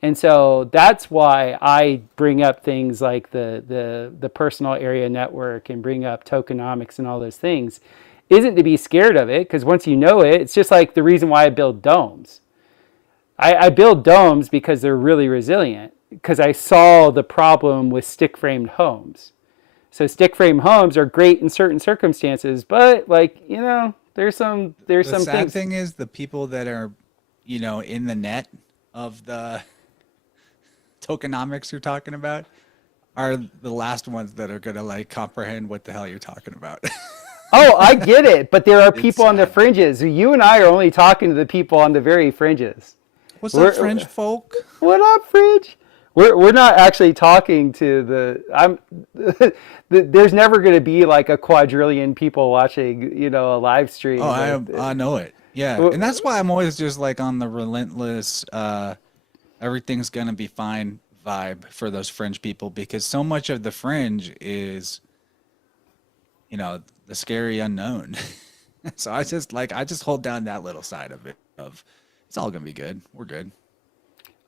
And so that's why I bring up things like the personal area network and bring up tokenomics and all those things. Isn't to be scared of it, because once you know it, it's just like the reason why I build domes. I build domes because they're really resilient, because I saw the problem with stick-framed homes. So stick-frame homes are great in certain circumstances, but there's some The things. sad thing is the people that are, in the net of the tokenomics you're talking about are the last ones that are going to like comprehend what the hell you're talking about. Oh, I get it, but there are It's people on the sad. fringes. You and I are only talking to the people on the very fringes. What's We're- up, French folk? What up, fringe? We're not actually talking to the. There's never going to be like a quadrillion people watching, a live stream. Oh, I know it. Yeah, and that's why I'm always just like on the relentless, everything's gonna be fine vibe for those fringe people, because so much of the fringe is, the scary unknown. So I just hold down that little side of it. Of it's all gonna be good. We're good.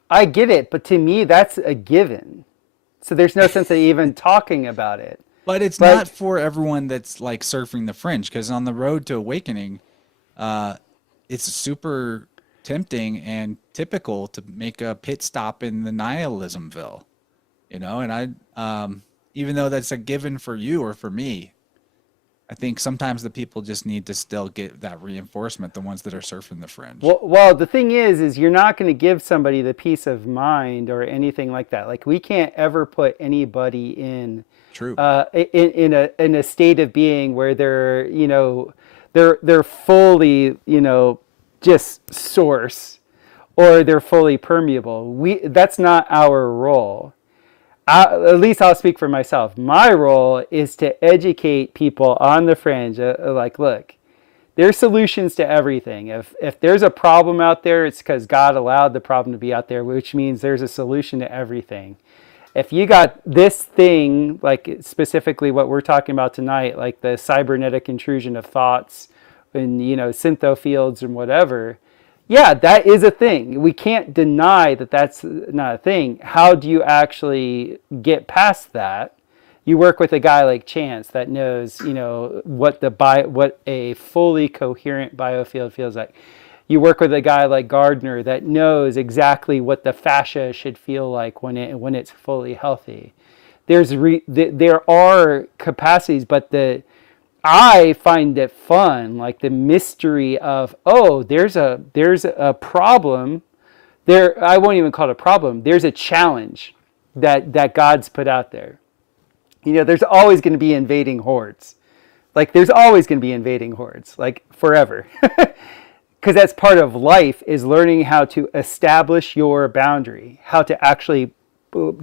I get it, but to me, that's a given. So there's no sense of even talking about it. But it's not for everyone that's like surfing the fringe, because on the road to awakening, it's super tempting and typical to make a pit stop in the nihilismville, and even though that's a given for you or for me, I think sometimes the people just need to still get that reinforcement, the ones that are surfing the fringe. Well, the thing is you're not going to give somebody the peace of mind or anything like that. Like we can't ever put anybody in True. In a state of being where they're they're fully just source, or they're fully permeable. That's not our role. At least I'll speak for myself. My role is to educate people on the fringe. Like, look, there's solutions to everything. If there's a problem out there, it's because God allowed the problem to be out there, which means there's a solution to everything. If you got this thing, like specifically what we're talking about tonight, like the cybernetic intrusion of thoughts and, synth fields and whatever, yeah, that is a thing. We can't deny that that's not a thing. How do you actually get past that? You work with a guy like Chance that knows, what a fully coherent biofield feels like. You work with a guy like Gardner that knows exactly what the fascia should feel like when it's fully healthy. There are capacities, but I find it fun, like the mystery of, there's a problem there. I won't even call it a problem. There's a challenge that God's put out there. There's always going to be invading hordes. Like there's always going to be invading hordes, like forever. Because that's part of life, is learning how to establish your boundary, how to actually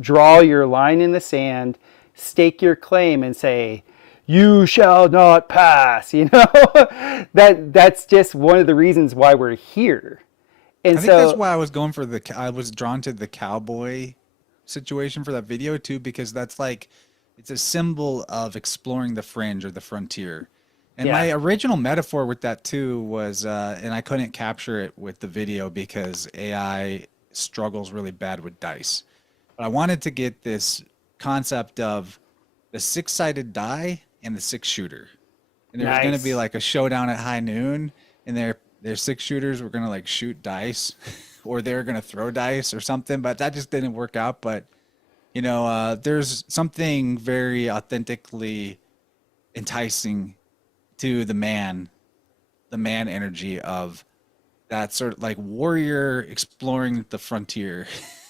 draw your line in the sand, stake your claim and say, you shall not pass, that's just one of the reasons why we're here. And I think that's why I was going for I was drawn to the cowboy situation for that video too, because that's like, it's a symbol of exploring the fringe or the frontier. And my original metaphor with that too was, and I couldn't capture it with the video because AI struggles really bad with dice. But I wanted to get this concept of the 6-sided die and the 6-shooter. And there was going to be like a showdown at high noon, and their 6-shooters were going to like shoot dice or they're going to throw dice or something, but that just didn't work out. But, there's something very authentically enticing to the man energy of that sort of like warrior exploring the frontier.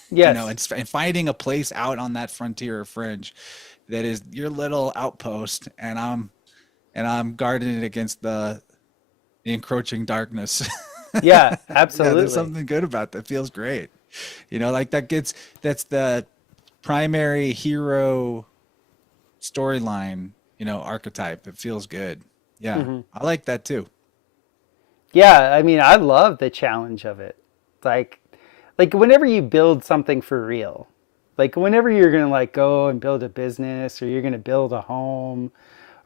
yes, and finding a place out on that frontier or fringe that is your little outpost, and I'm guarding it against the encroaching darkness. yeah, absolutely. Yeah, there's something good about that. It feels great. Like that's the primary hero storyline, archetype. It feels good. Yeah, Mm-hmm. I like that too. Yeah, I mean, I love the challenge of it. Like whenever you build something for real, like whenever you're going to like go and build a business, or you're going to build a home,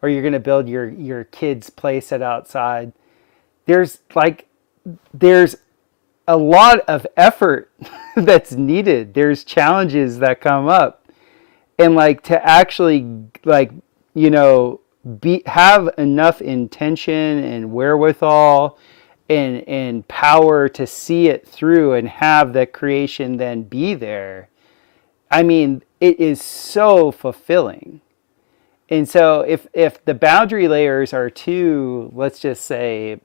or you're going to build your kid's playset outside, there's a lot of effort that's needed. There's challenges that come up. And like to actually have enough intention and wherewithal and power to see it through and have the creation then be there. I mean, it is so fulfilling. And so if the boundary layers are too, let's just say,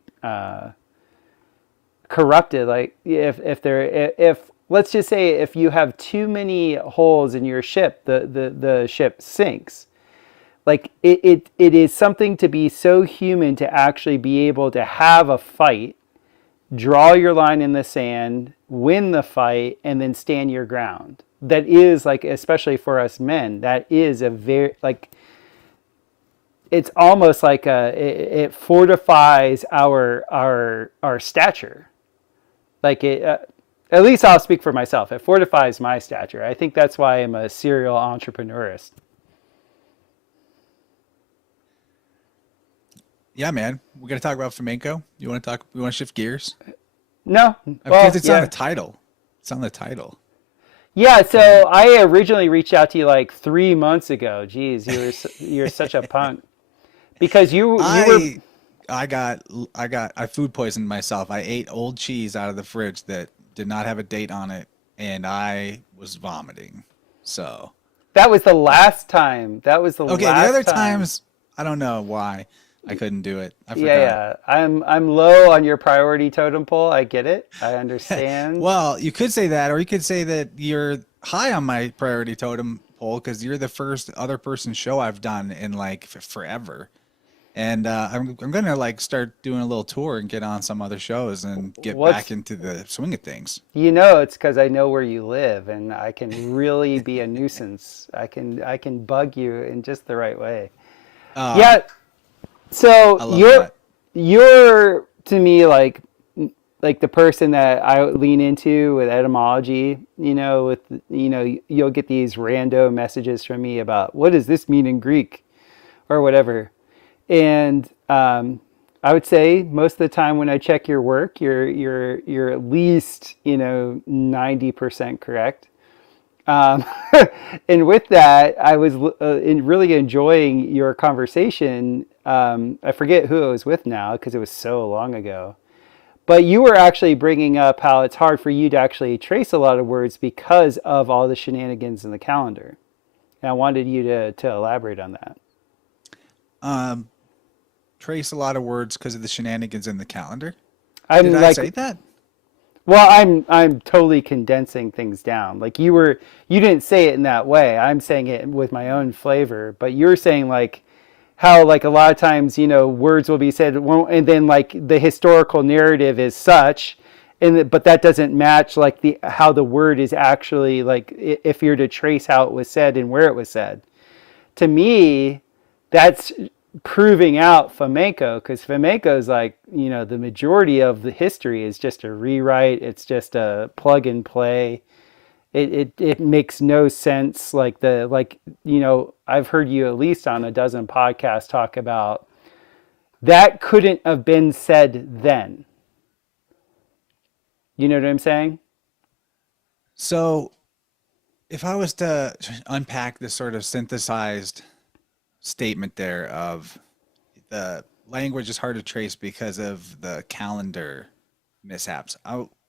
corrupted, like if let's just say if you have too many holes in your ship, the ship sinks. Like it is something to be so human to actually be able to have a fight, draw your line in the sand, win the fight, and then stand your ground. That is like, especially for us men, that is a very, like, it's almost like it fortifies our stature. Like it, at least I'll speak for myself. It fortifies my stature. I think that's why I'm a serial entrepreneurist. Yeah, man. We're gonna talk about Fomenko. You want to talk? We want to shift gears No, because it's on the title. It's on the title. Yeah, so I originally reached out to you like 3 months ago. Jeez, you're such a punk because you were. I food poisoned myself. I ate old cheese out of the fridge that did not have a date on it, and I was vomiting. So That was the last time. That was the okay. last The other time. times, I don't know why I couldn't do it. I forgot. Yeah. I'm low on your priority totem pole. I get it. I understand. Well, you could say that, or you could say that you're high on my priority totem pole because you're the first other person show I've done in like forever. And I'm gonna like start doing a little tour and get on some other shows and get back into the swing of things. It's because I know where you live, and I can really be a nuisance. I can bug you in just the right way. Yeah. So I love that. you're to me like the person that I lean into with etymology. You'll get these rando messages from me about what does this mean in Greek, or whatever. And I would say most of the time when I check your work, you're at least 90% correct. Um, and with that, I was really enjoying your conversation. I forget who I was with now because it was so long ago. But you were actually bringing up how it's hard for you to actually trace a lot of words because of all the shenanigans in the calendar. And I wanted you to elaborate on that. Trace a lot of words because of the shenanigans in the calendar. Did I say that? Well, I'm totally condensing things down. Like you didn't say it in that way. I'm saying it with my own flavor, but you're saying like how like a lot of times, words will be said and then like the historical narrative is such but that doesn't match like how the word is actually like if you're to trace how it was said and where it was said. To me, that's proving out Fomenko, because Fomenko is like, the majority of the history is just a rewrite. It's just a plug and play. It makes no sense. I've heard you at least on a dozen podcasts talk about that couldn't have been said then. You know what I'm saying? So if I was to unpack this sort of synthesized statement there of the language is hard to trace because of the calendar mishaps,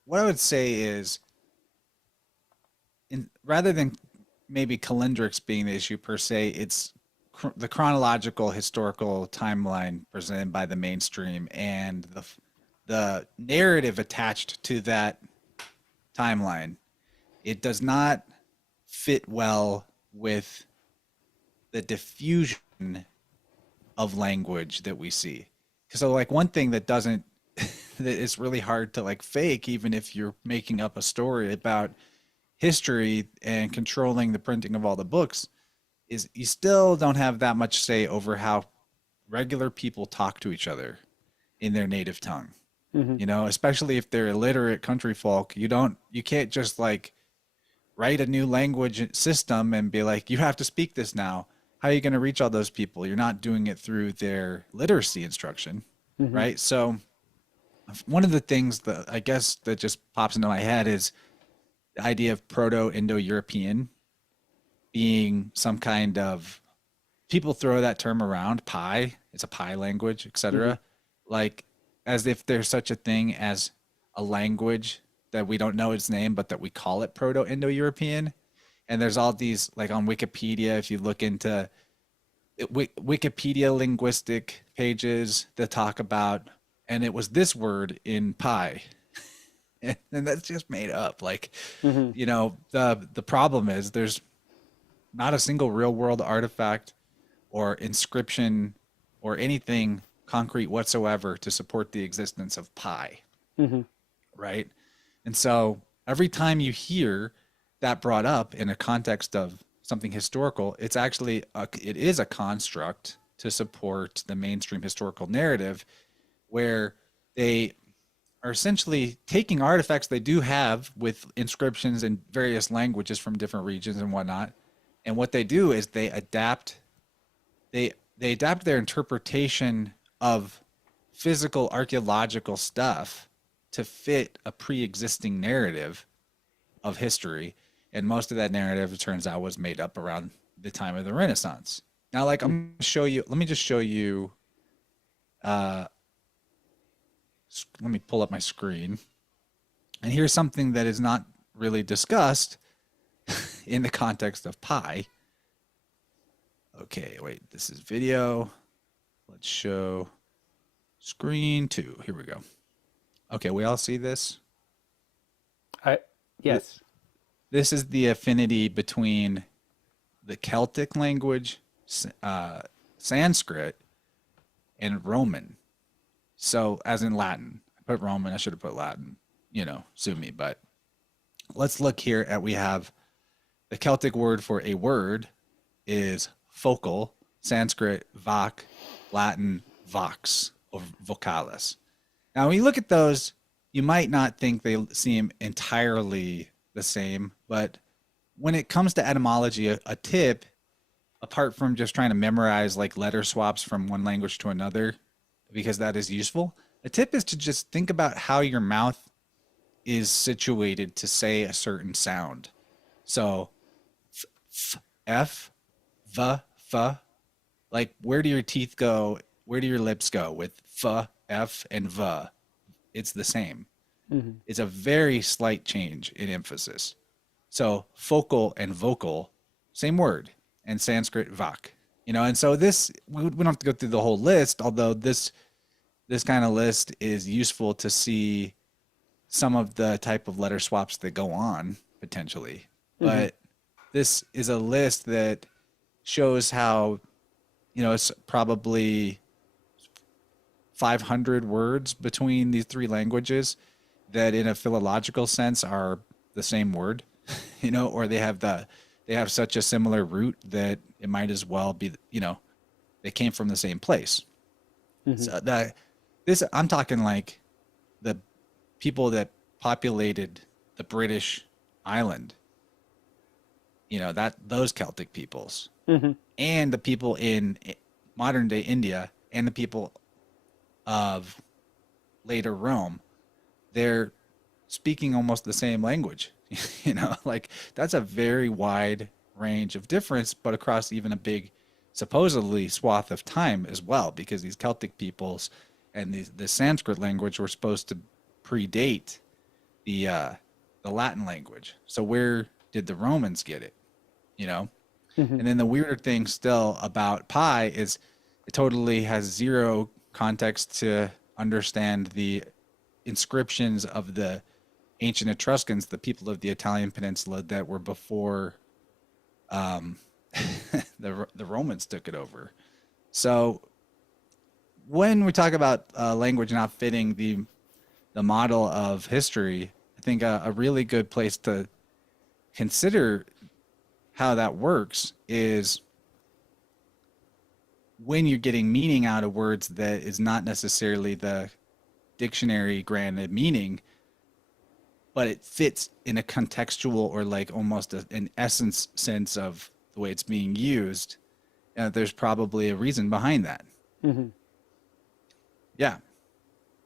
what I would say is, rather than maybe calendrics being the issue per se, it's the chronological historical timeline presented by the mainstream and the narrative attached to that timeline. It does not fit well with the diffusion of language that we see. So like one thing that doesn't that is really hard to like fake, even if you're making up a story about history and controlling the printing of all the books, is you still don't have that much say over how regular people talk to each other in their native tongue. Mm-hmm. Especially if they're illiterate country folk, you can't just like write a new language system and be like, you have to speak this now. How are you going to reach all those people? You're not doing it through their literacy instruction, Mm-hmm. right? So one of the things that I guess that just pops into my head is the idea of Proto-Indo-European being some kind of, people throw that term around, pi, it's a pi language, etc. Mm-hmm. Like as if there's such a thing as a language that we don't know its name, but that we call it Proto-Indo-European. And there's all these, like on Wikipedia, if you look into Wikipedia linguistic pages that talk about, and it was this word in pi. And that's just made up. Like, Hmm. the problem is there's not a single real world artifact or inscription or anything concrete whatsoever to support the existence of pi, Hmm. right? And so every time you hear that brought up in a context of something historical, it is a construct to support the mainstream historical narrative, where they are essentially taking artifacts they do have with inscriptions in various languages from different regions and whatnot. And what they do is they adapt their interpretation of physical archaeological stuff to fit a pre-existing narrative of history. And most of that narrative, it turns out, was made up around the time of the Renaissance. Now, like, I'm going to show you, let me just show you, uh, let me pull up my screen. And here's something that is not really discussed in the context of pi. Okay, wait, this is video. Let's show screen 2. Here we go. Okay, we all see this? Yes. This is the affinity between the Celtic language, Sanskrit, and Roman. So, as in Latin. I put Roman, I should have put Latin. Sue me. But let's look here we have the Celtic word for a word is focal, Sanskrit, vak, Latin, vox, or vocalis. Now, when you look at those, you might not think they seem entirely the same, but when it comes to etymology, a tip, apart from just trying to memorize like letter swaps from one language to another, because that is useful, a tip is to just think about how your mouth is situated to say a certain sound. So, f, f, like, where do your teeth go? Where do your lips go with f, and v? It's the same. Hmm. It's a very slight change in emphasis. So focal and vocal, same word, and Sanskrit vak. And so we don't have to go through the whole list, although this kind of list is useful to see some of the type of letter swaps that go on potentially. But this is a list that shows how, it's probably 500 words between these three languages that in a philological sense are the same word, or they have such a similar root that it might as well be, they came from the same place. So I'm talking like the people that populated the British island, those Celtic peoples, and the people in modern day India and the people of later Rome, they're speaking almost the same language. Like, that's a very wide range of difference, but across even a big supposedly swath of time as well, because these Celtic peoples and the Sanskrit language were supposed to predate the Latin language. So where did the Romans get it? And then the weirder thing still about pi is it totally has zero context to understand the inscriptions of the ancient Etruscans, the people of the Italian peninsula that were before the Romans took it over. So when we talk about language not fitting the model of history, I think a really good place to consider how that works is when you're getting meaning out of words that is not necessarily the dictionary granted meaning, but it fits in a contextual or like almost an essence sense of the way it's being used. There's probably a reason behind that. Yeah.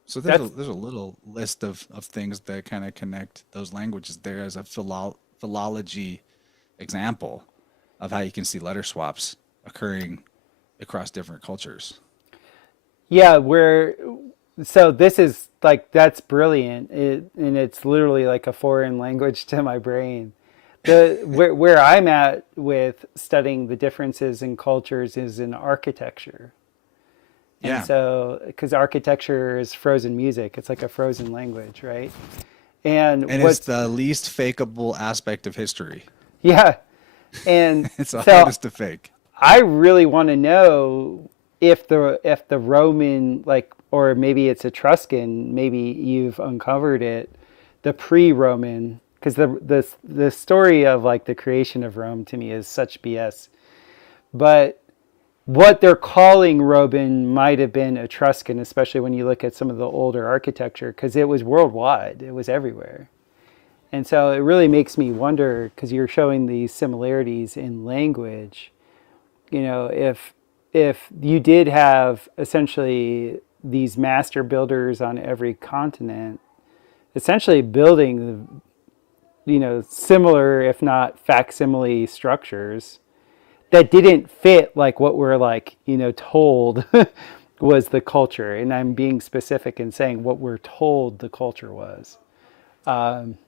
So there's a little list of things that kind of connect those languages there as a philology example of how you can see letter swaps occurring across different cultures. Yeah, so this is like, that's brilliant. And it's literally like a foreign language to my brain. Where I'm at with studying the differences in cultures is in architecture. And Yeah. so, because architecture is frozen music, it's like a frozen language, right? And And it's the least fakeable aspect of history. yeah, and It's the so hardest to fake. I really want to know if the Roman, like, or maybe it's Etruscan, maybe you've uncovered it, the pre-Roman, because the story of like the creation of Rome to me is such BS. But what they're calling Roman might have been Etruscan, especially when you look at some of the older architecture, because it was worldwide, it was everywhere. And so it really makes me wonder, because you're showing these similarities in language, if you did have essentially these master builders on every continent, essentially building similar, if not facsimile structures that didn't fit like what we're like, told was the culture. And I'm being specific in saying what we're told the culture was. Um,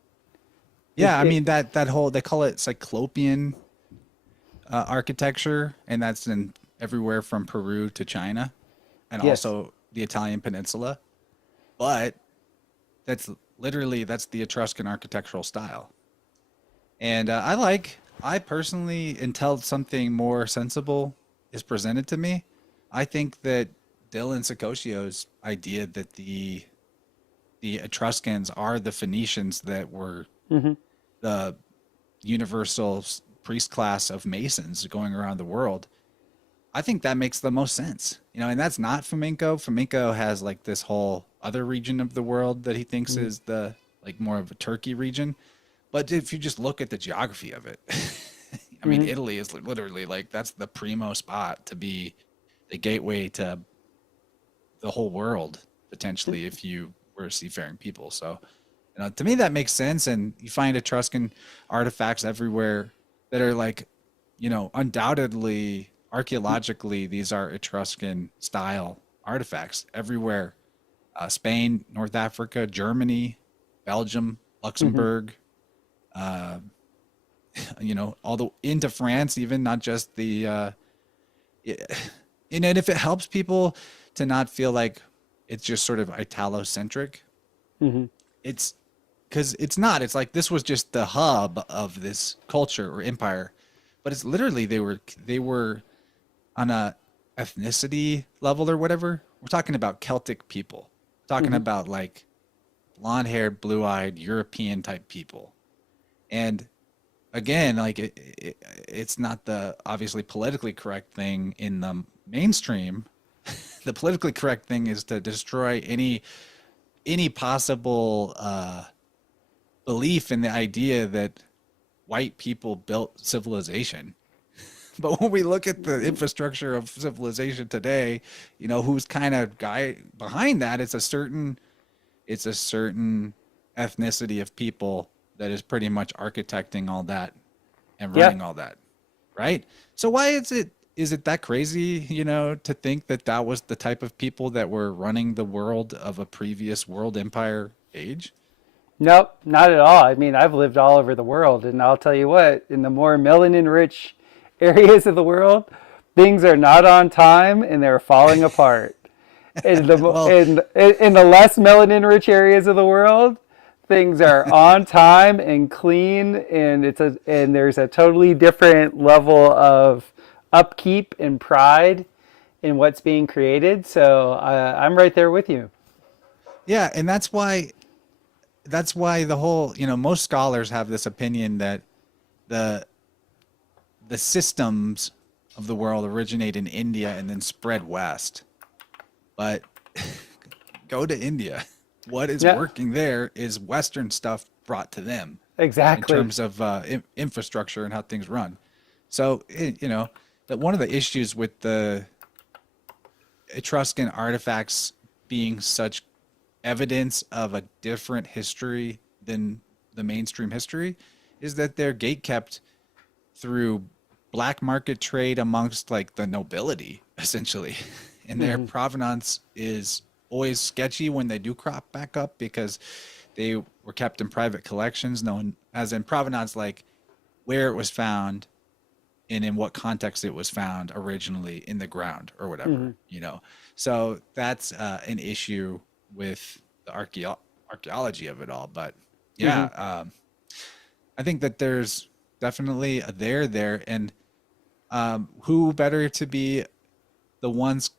Yeah, I mean that whole, they call it Cyclopean architecture, and that's in everywhere from Peru to China, and yes. also the Italian peninsula. But that's the Etruscan architectural style. And I personally, until something more sensible is presented to me, I think that Dylan Sicocio's idea that the Etruscans are the Phoenicians that were the universal priest class of Masons going around the world, I think that makes the most sense. And that's not Fomenko. Fomenko has like this whole other region of the world that he thinks is the like more of a Turkey region. But if you just look at the geography of it, I mean, Italy is literally like, that's the primo spot to be the gateway to the whole world, potentially, if you were a seafaring people. So, to me, that makes sense. And you find Etruscan artifacts everywhere that are like, undoubtedly, archaeologically, these are Etruscan style artifacts everywhere. Spain, North Africa, Germany, Belgium, Luxembourg, all the into France, even, not just the, and if it helps people to not feel like it's just sort of Italo-centric, it's because it's not. It's like this was just the hub of this culture or empire, but it's literally they were on a ethnicity level or whatever. We're talking about Celtic people, talking about like blonde-haired, blue-eyed European type people, and again, like it's not the obviously politically correct thing in the mainstream. The politically correct thing is to destroy any possible belief in the idea that white people built civilization. But when we look at the infrastructure of civilization today, who's kind of guy behind that, it's a certain ethnicity of people that is pretty much architecting all that and running all that, right? So why is it that crazy, to think that was the type of people that were running the world of a previous world empire age? Nope, not at all. I mean, I've lived all over the world, and I'll tell you what, in the more melanin-rich areas of the world, things are not on time and they're falling apart. In the in the less melanin-rich areas of the world, things are on time and clean, and there's a totally different level of upkeep and pride in what's being created. So I'm right there with you. Yeah, and that's why the whole, most scholars have this opinion that the systems of the world originate in India and then spread west. But go to India. What is working there is Western stuff brought to them. Exactly. In terms of infrastructure and how things run. So, that one of the issues with the Etruscan artifacts being such evidence of a different history than the mainstream history is that they're gatekept through black market trade amongst like the nobility, essentially. And their provenance is always sketchy when they do crop back up because they were kept in private collections, known as in provenance, like where it was found and in what context it was found originally in the ground or whatever, So that's an issue with the archaeology of it all. But Yeah. I think that there's definitely a there, and who better to be the ones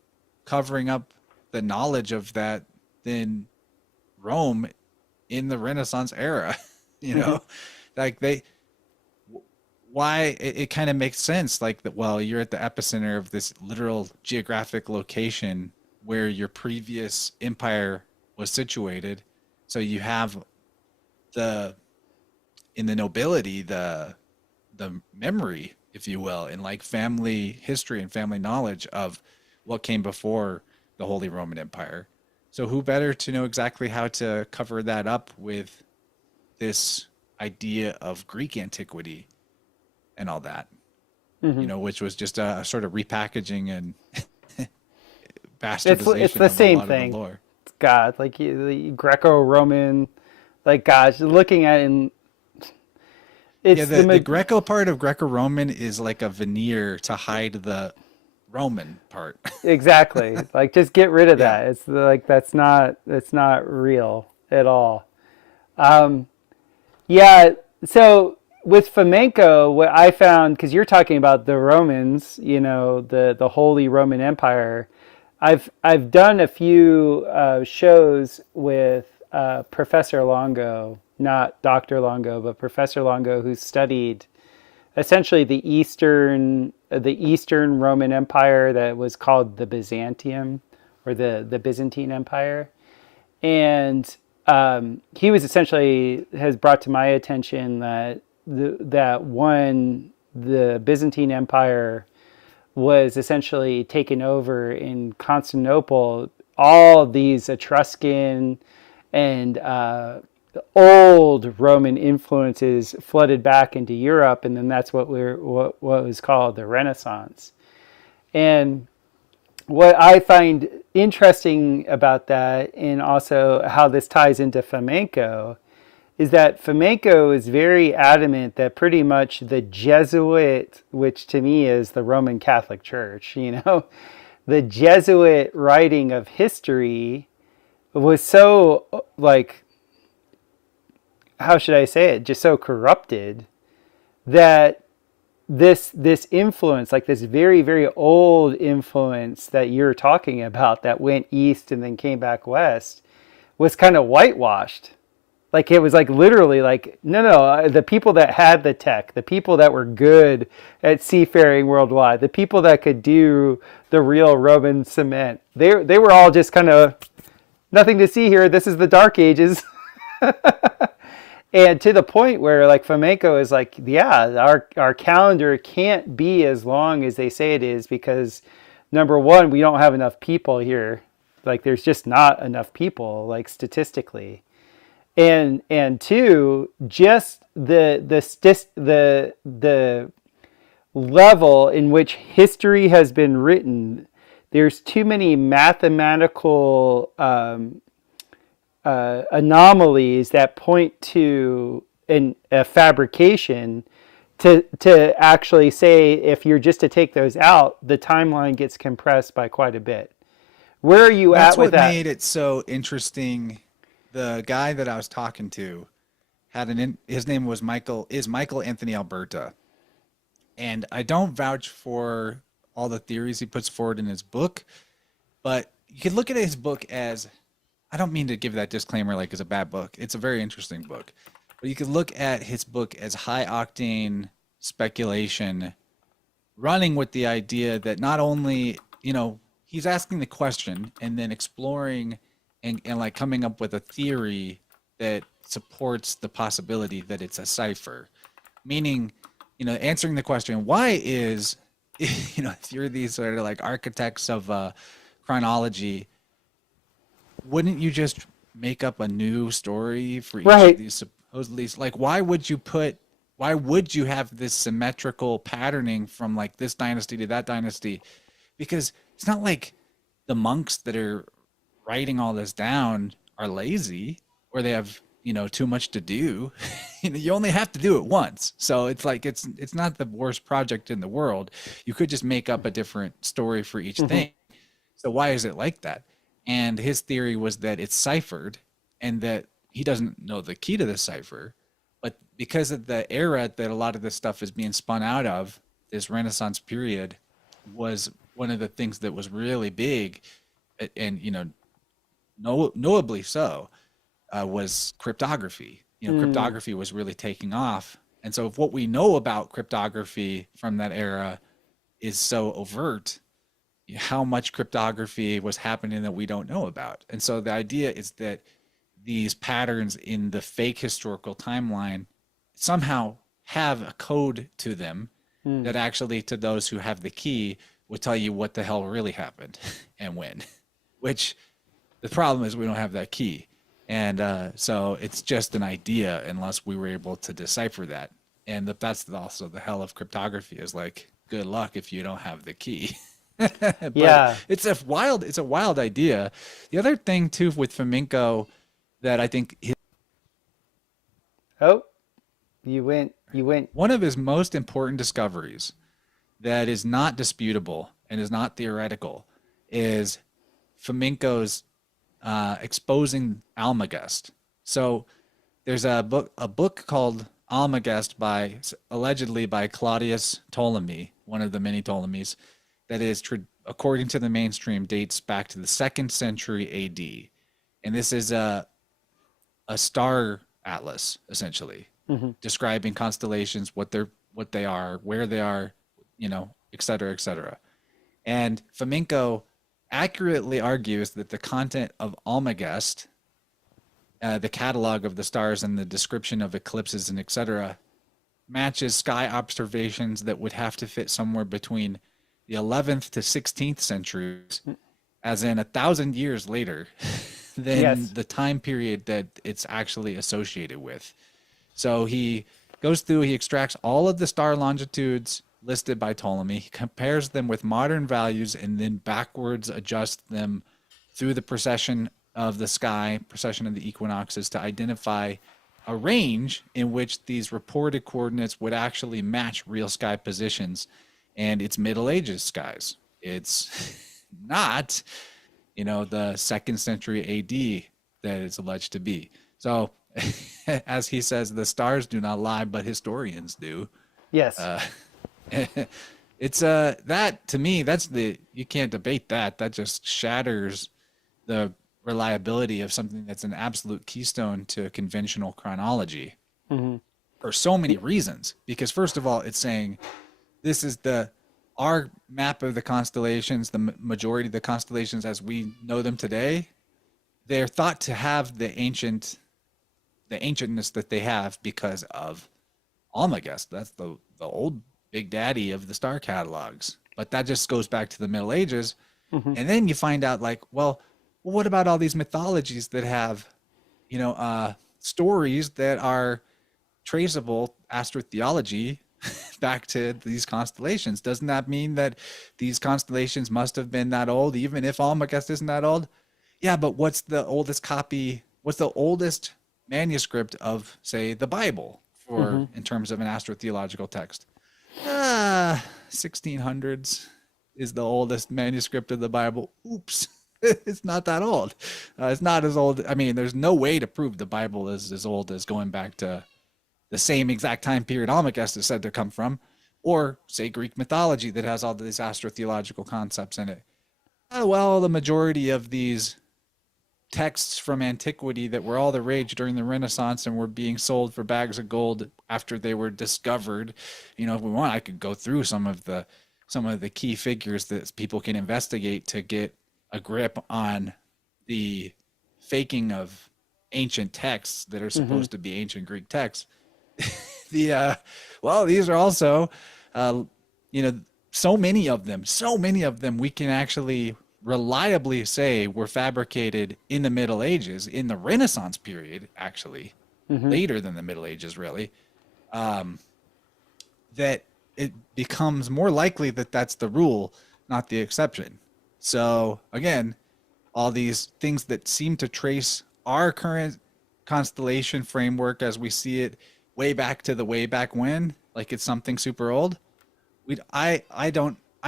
covering up the knowledge of that than Rome in the Renaissance era? You know, like why it kind of makes sense. Like that, well, you're at the epicenter of this literal geographic location where your previous empire was situated. So you have in the nobility, the memory, if you will, in like family history and family knowledge of what came before the Holy Roman Empire. So who better to know exactly how to cover that up with this idea of Greek antiquity and all that, you know, which was just a sort of repackaging and bastardization It's the of same a lot thing. of the lore. God, like the Greco-Roman, like gosh, looking at it, and it's Yeah, the Greco part of Greco-Roman is like a veneer to hide the Roman part. exactly, like just get rid of Yeah. that. It's like that's not real at all. Yeah, so with Fomenko, what I found, because you're talking about the Romans, you know, the Holy Roman Empire, I've done a few shows with Professor Longo, not Dr. Longo, but Professor Longo, who studied essentially the Eastern Roman Empire that was called the Byzantium, or the Byzantine Empire. And he was essentially has brought to my attention that the Byzantine Empire was essentially taken over in Constantinople. All these Etruscan and old Roman influences flooded back into Europe, and then that's what was called the Renaissance. And what I find interesting about that, and also how this ties into Fomenko, is that Fomenko is very adamant that pretty much the Jesuit, which to me is the Roman Catholic Church, the Jesuit writing of history was so, like, how should I say it, just so corrupted that this influence, like this very, very old influence that you're talking about that went east and then came back west, was kind of whitewashed. Like it was like literally like, no, the people that had the tech, the people that were good at seafaring worldwide, the people that could do the real Roman cement, they were all just kind of nothing to see here. This is the Dark Ages. And to the point where like Fomenko is like, yeah, our calendar can't be as long as they say it is, because number one, we don't have enough people here. Like there's just not enough people, like statistically. And two, just the level in which history has been written, there's too many mathematical anomalies that point to a fabrication to actually say, if you're just to take those out, the timeline gets compressed by quite a bit. Where are you That's at with what that? made it so interesting. The guy that I was talking to his name was Michael Anthony Alberta. And I don't vouch for all the theories he puts forward in his book, but you could look at his book as, I don't mean to give that disclaimer like it's a bad book. It's a very interesting book. But you could look at his book as high octane speculation, running with the idea that not only, he's asking the question and then exploring and like coming up with a theory that supports the possibility that it's a cipher. Meaning, answering the question, why is, if you're these sort of like architects of chronology, wouldn't you just make up a new story for each of these supposedly, like why would you have this symmetrical patterning from like this dynasty to that dynasty? Because it's not like the monks that are writing all this down are lazy or they have too much to do. You only have to do it once, so it's like it's not the worst project in the world. You could just make up a different story for each thing. So why is it like that? And his theory was that it's ciphered, and that he doesn't know the key to the cipher, but because of the era that a lot of this stuff is being spun out of, this Renaissance period was one of the things that was really big, and knowably so, was cryptography. Cryptography was really taking off, and so if what we know about cryptography from that era is so overt, how much cryptography was happening that we don't know about. And so the idea is that these patterns in the fake historical timeline somehow have a code to them that actually, to those who have the key, would tell you what the hell really happened and when. Which the problem is we don't have that key. And so it's just an idea unless we were able to decipher that. And that's also the hell of cryptography, is like, good luck if you don't have the key. But Yeah. it's a wild idea. The other thing too with Fomenko that I think Oh, you went. one of his most important discoveries that is not disputable and is not theoretical is Fomenko's exposing Almagest. So there's a book called Almagest allegedly by Claudius Ptolemy, one of the many Ptolemies, that is, according to the mainstream, dates back to the 2nd century AD. And this is a star atlas, essentially, describing constellations, what they are, where they are, et cetera, et cetera. And Fomenko accurately argues that the content of Almagest, the catalog of the stars and the description of eclipses and et cetera, matches sky observations that would have to fit somewhere between the 11th to 16th centuries, as in 1,000 years later than the time period that it's actually associated with. So he goes through, he extracts all of the star longitudes listed by Ptolemy, he compares them with modern values, and then backwards adjusts them through the precession of the sky, precession of the equinoxes, to identify a range in which these reported coordinates would actually match real sky positions. And it's Middle Ages skies. It's not, the 2nd century AD that it's alleged to be. So, as he says, the stars do not lie, but historians do. Yes. It's that, to me, you can't debate that. That just shatters the reliability of something that's an absolute keystone to conventional chronology for so many reasons. Because first of all, it's saying this is our map of the constellations, the majority of the constellations as we know them today. They're thought to have the ancientness that they have because of Almagest. That's the old big daddy of the star catalogs. But that just goes back to the Middle Ages. And then you find out, like, well, what about all these mythologies that have, stories that are traceable, astrotheology, back to these constellations? Doesn't that mean that these constellations must have been that old, even if Almagest isn't that old? Yeah, but what's the oldest manuscript of, say, the Bible in terms of an astrotheological text? 1600s is the oldest manuscript of the Bible. Oops. It's not that old. It's not as old. I mean, there's no way to prove the Bible is as old as going back to the same exact time period Almagest is said to come from, or say Greek mythology that has all these astrotheological concepts in it. Well, the majority of these texts from antiquity that were all the rage during the Renaissance and were being sold for bags of gold after they were discovered. If we want, I could go through some of the key figures that people can investigate to get a grip on the faking of ancient texts that are supposed to be ancient Greek texts. These are also, so many of them we can actually reliably say were fabricated in the Middle Ages, in the Renaissance period, actually, later than the Middle Ages, really, that it becomes more likely that that's the rule, not the exception. So, again, all these things that seem to trace our current constellation framework as we see it way back to the way back when, like it's something super old, I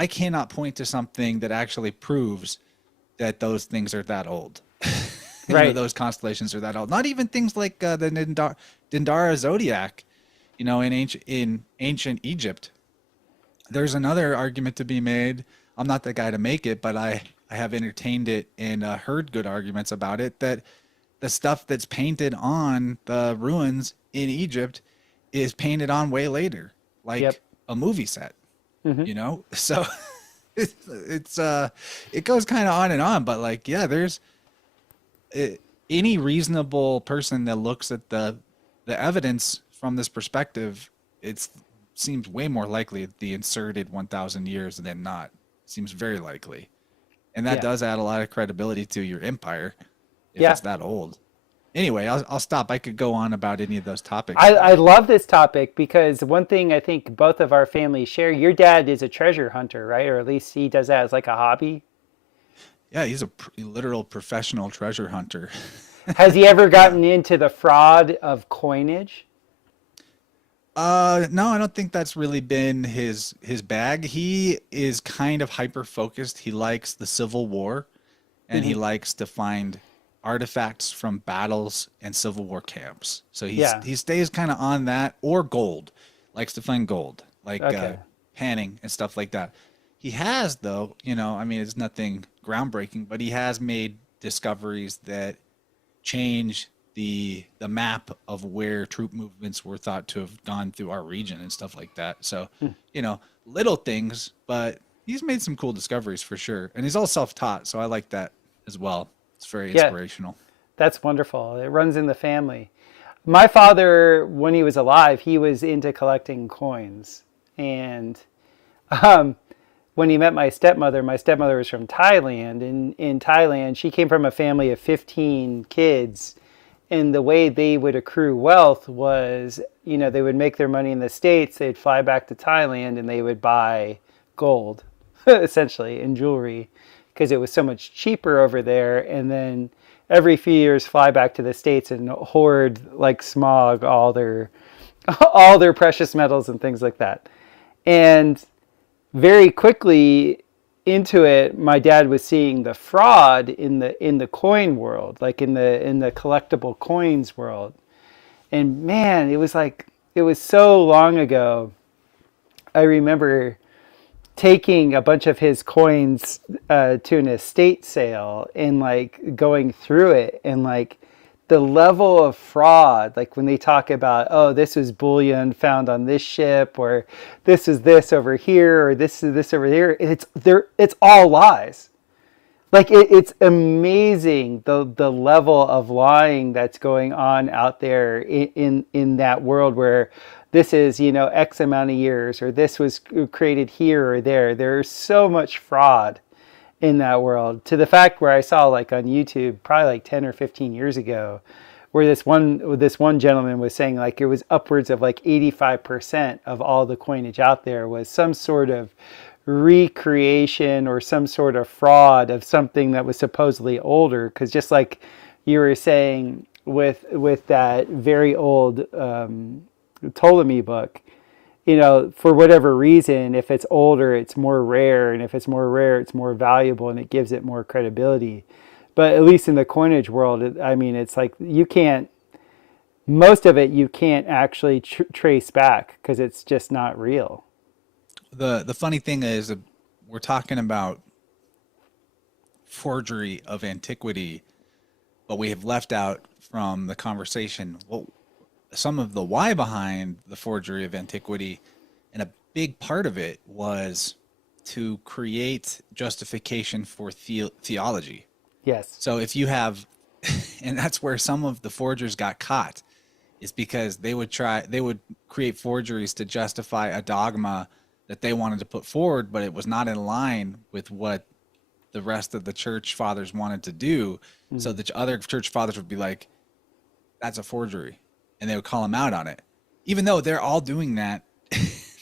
cannot point to something that actually proves that those things are that old. Right. those constellations are that old. Not even things like the Dendara zodiac, in ancient Egypt. There's another argument to be made. I'm not the guy to make it, but I have entertained it and heard good arguments about it, that the stuff that's painted on the ruins in Egypt is painted on way later, Yep. like a movie set, So it goes kind of on and on, but like, yeah, there's any reasonable person that looks at the evidence from this perspective, it seems way more likely the inserted 1,000 years than not. Seems very likely. And that does add a lot of credibility to your empire if it's that old. Anyway, I'll stop. I could go on about any of those topics. I love this topic because one thing I think both of our families share, your dad is a treasure hunter, right? Or at least he does that as like a hobby. Yeah, he's a literal professional treasure hunter. Has he ever gotten into the fraud of coinage? No, I don't think that's really been his bag. He is kind of hyper focused. He likes the Civil War, and he likes to find artifacts from battles and Civil War camps. So he stays kind of on that, or gold. Likes to find gold, like panning and stuff like that. He has, though, it's nothing groundbreaking, but he has made discoveries that change the map of where troop movements were thought to have gone through our region and stuff like that. So, little things, but he's made some cool discoveries for sure. And he's all self-taught, so I like that as well. It's very inspirational. That's wonderful. It runs in the family. My father, when he was alive, he was into collecting coins. And when he met my stepmother was from Thailand. And in Thailand, she came from a family of 15 kids. And the way they would accrue wealth was, they would make their money in the States, they'd fly back to Thailand, and they would buy gold, essentially, and jewelry, because it was so much cheaper over there. And then every few years fly back to the States and hoard, like smog, all their precious metals and things like that. And very quickly into it, my dad was seeing the fraud in the coin world, like in the collectible coins world. And man, it was so long ago. I remember taking a bunch of his coins to an estate sale and like going through it, and like the level of fraud, like when they talk about, oh, this was bullion found on this ship, or this is this over here, or this is this over here, it's all lies. Like it's amazing the level of lying that's going on out there in that world, where this is, X amount of years, or this was created here or there. There's so much fraud in that world, to the fact where I saw, like on YouTube, probably like 10 or 15 years ago, where this one gentleman was saying like it was upwards of like 85% of all the coinage out there was some sort of recreation or some sort of fraud of something that was supposedly older. Because just like you were saying with that very old Ptolemy book, for whatever reason, if it's older, it's more rare, and if it's more rare, it's more valuable, and it gives it more credibility. But at least in the coinage world, it's like most of it you can't actually trace back, because it's just not real. The funny thing is, we're talking about forgery of antiquity, but we have left out from the conversation some of the why behind the forgery of antiquity, and a big part of it was to create justification for theology. Yes. So if you have, and that's where some of the forgers got caught, is because they would create forgeries to justify a dogma that they wanted to put forward, but it was not in line with what the rest of the church fathers wanted to do. Mm-hmm. So the other church fathers would be like, that's a forgery. And they would call them out on it, even though they're all doing that.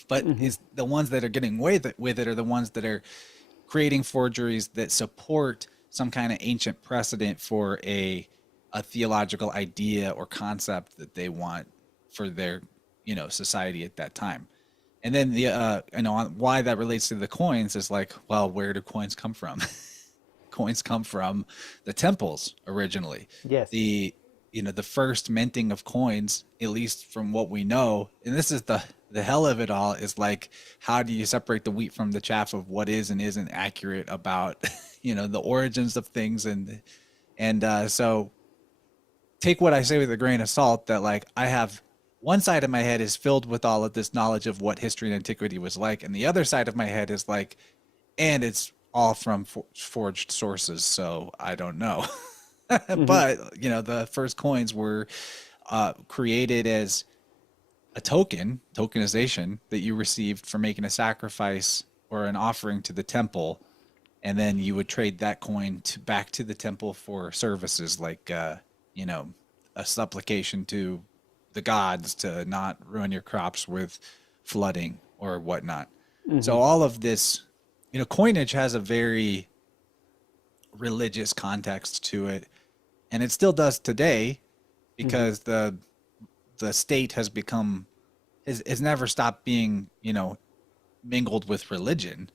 But is the ones that are getting away with it are the ones that are creating forgeries that support some kind of ancient precedent for a theological idea or concept that they want for their society at that time. And then why that relates to the coins is like, well, where do coins come from? coins come from the temples originally. Yes. The first minting of coins, at least from what we know, and this is the hell of it all, is like, how do you separate the wheat from the chaff of what is and isn't accurate about the origins of things, and so take what I say with a grain of salt, that like I have one side of my head is filled with all of this knowledge of what history and antiquity was like, and the other side of my head is like, and it's all from forged sources, so I don't know. But the first coins were created as a tokenization that you received for making a sacrifice or an offering to the temple, and then you would trade that coin back to the temple for services like a supplication to the gods to not ruin your crops with flooding or whatnot. So all of this, coinage has a very religious context to it, and it still does today, because the state has never stopped being, mingled with religion.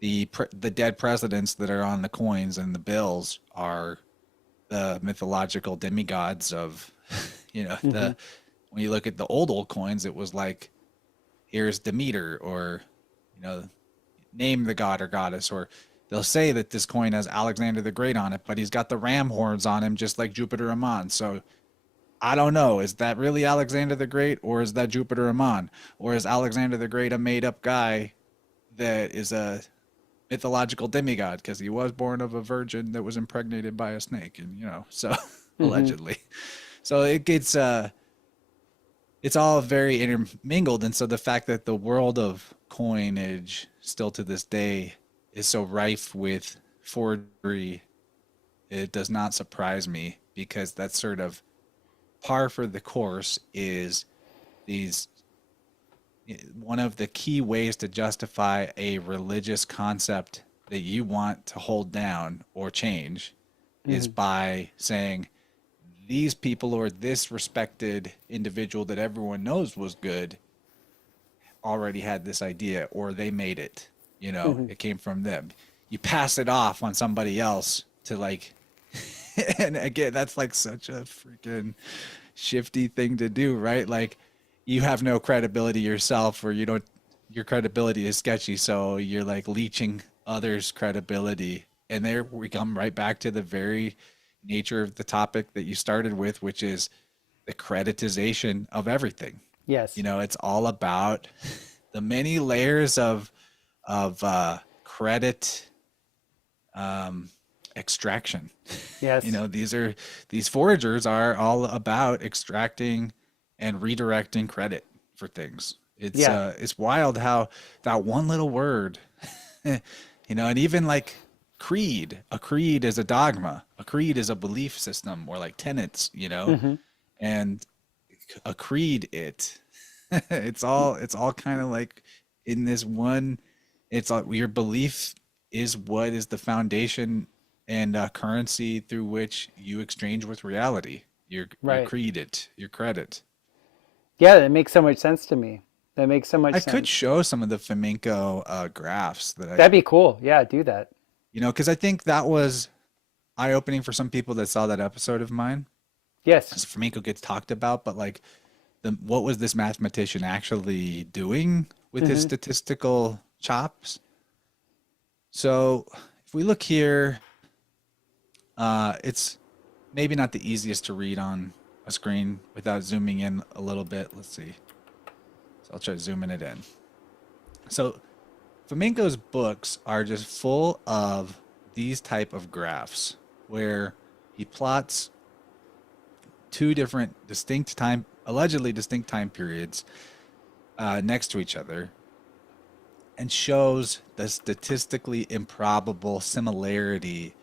The dead presidents that are on the coins and the bills are the mythological demigods of, when you look at the old coins, it was like, here's Demeter, or, name the god or goddess, or they'll say that this coin has Alexander the Great on it, but he's got the ram horns on him, just like Jupiter Ammon. So I don't know, is that really Alexander the Great, or is that Jupiter Ammon? Or is Alexander the Great a made up guy that is a mythological demigod because he was born of a virgin that was impregnated by a snake, and so allegedly. So it gets it's all very intermingled, and so the fact that the world of coinage still to this day is so rife with forgery, it does not surprise me, because that's sort of par for the course. Is one of the key ways to justify a religious concept that you want to hold down or change is by saying, these people, or this respected individual that everyone knows was good, already had this idea, or they made it, it came from them. You pass it off on somebody else to like, and again, that's like such a freaking shifty thing to do, right? Like, you have no credibility yourself, or your credibility is sketchy, so you're like leeching others' credibility. And there we come right back to the very nature of the topic that you started with, which is the creditization of everything. Yes. It's all about the many layers of credit extraction. Yes. These foragers are all about extracting and redirecting credit for things. It's wild how that one little word, and even like a creed is a dogma. A creed is a belief system, or like tenets, and a creed, it's all kind of like in this one. It's like your belief is what is the foundation and currency through which you exchange with reality. Your creed, your credit. Yeah, that makes so much sense to me. That makes so much sense. I could show some of the Fomenko graphs that'd be cool. Yeah, do that. Because I think that was eye-opening for some people that saw that episode of mine. Yes. As Fomenko gets talked about, but like, what was this mathematician actually doing with his statistical chops? So if we look here, it's maybe not the easiest to read on a screen without zooming in a little bit. Let's see. So I'll try zooming it in. So Fomenko's books are just full of these type of graphs where he plots two different allegedly distinct time periods next to each other, and shows the statistically improbable similarity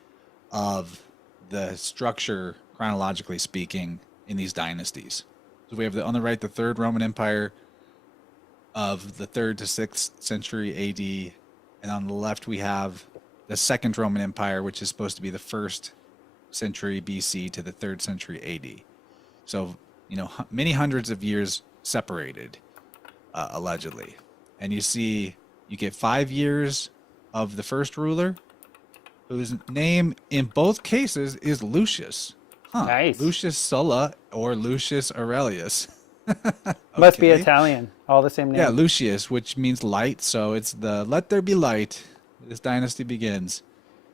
of the structure, chronologically speaking, in these dynasties. So we have on the right, the Third Roman Empire of the 3rd to 6th century AD, and on the left we have the Second Roman Empire, which is supposed to be the 1st century BC to the 3rd century AD. So, many hundreds of years separated, allegedly. And you get 5 years of the first ruler, whose name in both cases is Lucius. Huh. Nice. Lucius Sulla or Lucius Aurelius. Must be Okay. Italian. All the same name. Yeah, Lucius, which means light. So it's the let there be light. This dynasty begins.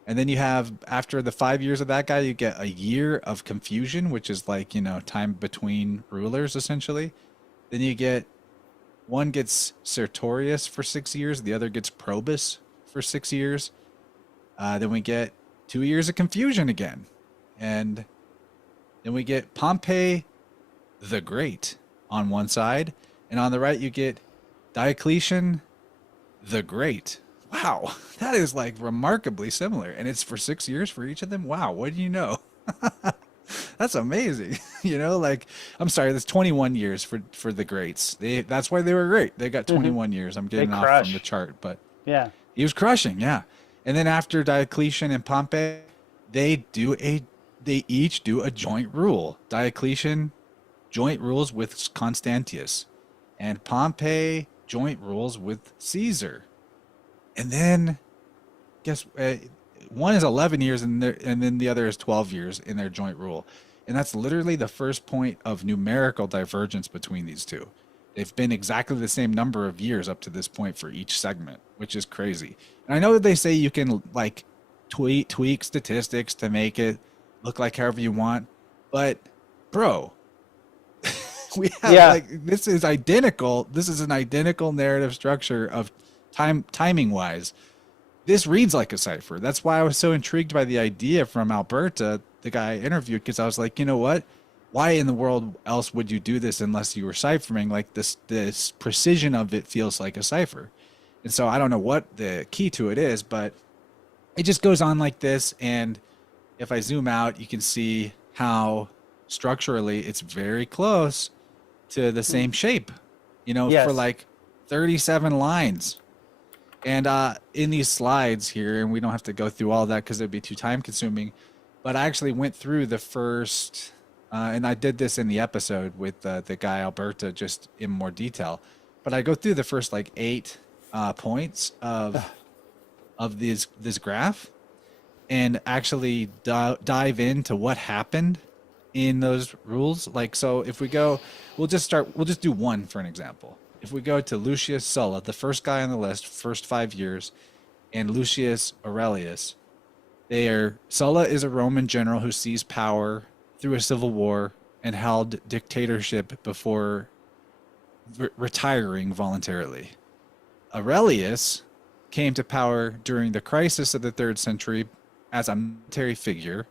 And then you have, after the 5 years of that guy, you get a year of confusion, which is like, time between rulers, essentially. Then you get, one gets Sertorius for 6 years, the other gets Probus for 6 years. Then we get 2 years of confusion again. And then we get Pompey the Great on one side. And on the right, you get Diocletian the Great. Wow, that is like remarkably similar. And it's for 6 years for each of them. Wow, what do you know? That's amazing. I'm sorry, that's 21 years for the greats. That's why they were great. They got 21 years. I'm getting off from the chart, but yeah, he was crushing, yeah. And then after Diocletian and Pompey, they each do a joint rule. Diocletian joint rules with Constantius, and Pompey joint rules with Caesar. And then, one is 11 years and then the other is 12 years in their joint rule. And that's literally the first point of numerical divergence between these two. They've been exactly the same number of years up to this point for each segment, which is crazy. And I know that they say you can like tweak statistics to make it look like however you want, but bro, we have this is identical. This is an identical narrative structure of timing wise. This reads like a cipher. That's why I was so intrigued by the idea from Alberta, the guy I interviewed, because I was like, you know what? Why in the world else would you do this unless you were ciphering? Like this precision of it feels like a cipher. And so I don't know what the key to it is, but it just goes on like this. And if I zoom out, you can see how structurally it's very close to the same shape, for like 37 lines. And in these slides here, and we don't have to go through all that because it'd be too time consuming, but I actually went through the first, and I did this in the episode with the guy Alberta just in more detail, but I go through the first like 8 points of this graph and actually dive into what happened in those rules. Like, so if we go, we'll just do one for an example. If we go to Lucius Sulla, the first guy on the list, first 5 years, and Lucius Aurelius, Sulla is a Roman general who seized power through a civil war and held dictatorship before retiring voluntarily. Aurelius came to power during the crisis of the 3rd century as a military figure.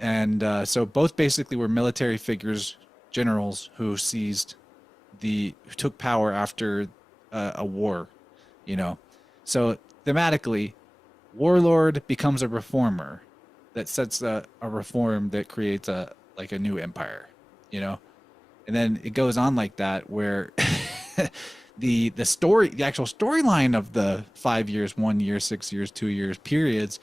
And so both basically were military figures, generals who who took power after a war, So thematically, warlord becomes a reformer that sets a reform that creates a new empire, And then it goes on like that where the actual storyline of the 5 years, 1 year, 6 years, 2 years periods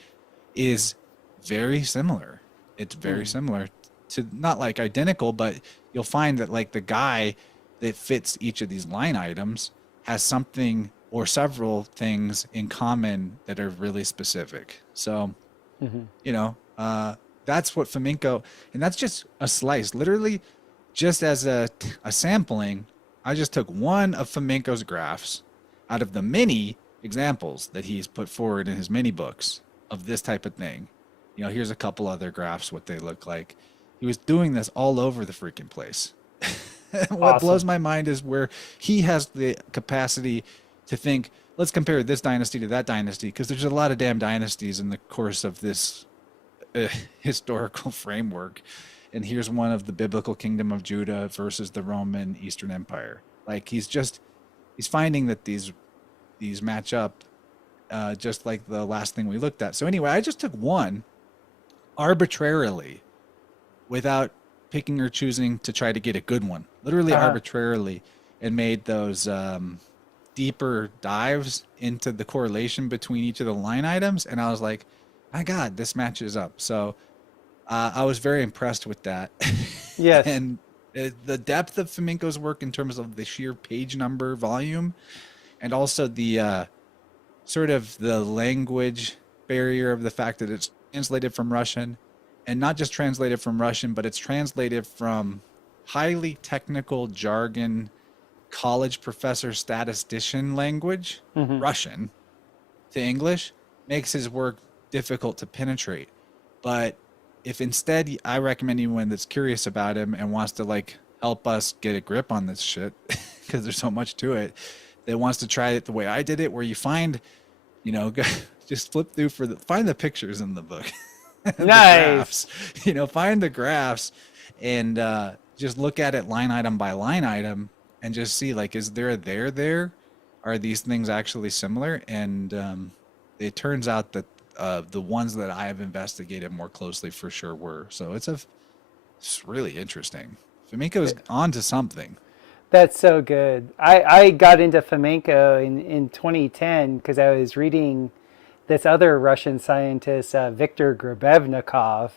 is very similar. It's very similar to, not like identical, but you'll find that like the guy that fits each of these line items has something or several things in common that are really specific. So, that's what Fomenko, and that's just a slice. Literally, just as a sampling, I just took one of Fomenko's graphs out of the many examples that he's put forward in his mini books of this type of thing. Here's a couple other graphs, what they look like. He was doing this all over the freaking place. What blows my mind is where he has the capacity to think, let's compare this dynasty to that dynasty, because there's a lot of damn dynasties in the course of this historical framework. And here's one of the biblical kingdom of Judah versus the Roman Eastern Empire. Like he's finding that these match up just like the last thing we looked at. So anyway, I just took one arbitrarily without picking or choosing to try to get a good one, literally arbitrarily, and made those deeper dives into the correlation between each of the line items. And I was like, my God, this matches up. So I was very impressed with that. Yes. And the depth of Fomenko's work in terms of the sheer page number volume, and also the sort of the language barrier of the fact that it's translated from Russian, and not just translated from Russian, but it's translated from highly technical jargon, college professor statistician language, Russian, to English, makes his work difficult to penetrate. But if instead, I recommend anyone that's curious about him and wants to like help us get a grip on this shit, because there's so much to it, that wants to try it the way I did it, where you find, you know, just flip through find the pictures in the book. The Nice. graphs, you know, find the graphs and just look at it line item by line item and just see, like, is there a there? Are these things actually similar? And it turns out that the ones that I have investigated more closely for sure were. So it's really interesting. Fomenko's onto something. That's so good. I got into Fomenko in 2010 because I was reading this other Russian scientist, Viktor Grabevnikov.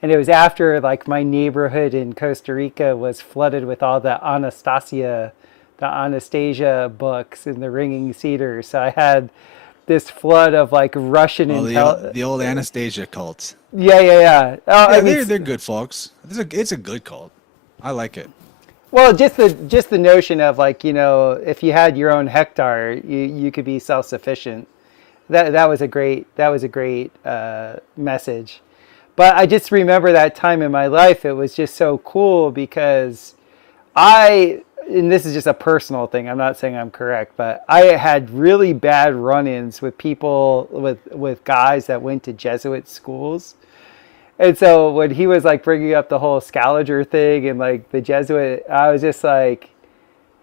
And it was after like my neighborhood in Costa Rica was flooded with all the Anastasia books and the Ringing Cedar. So I had this flood of like Russian the old Anastasia cult. Yeah. Oh, I mean, they're good folks. It's a good cult. I like it. Well, just the notion of like, you know, if you had your own hectare, you could be self-sufficient. That was a great message. But I just remember that time in my life. It was just so cool because and this is just a personal thing, I'm not saying I'm correct, but I had really bad run-ins with people, with guys that went to Jesuit schools. And so when he was like bringing up the whole Scaliger thing and like the Jesuit, I was just like,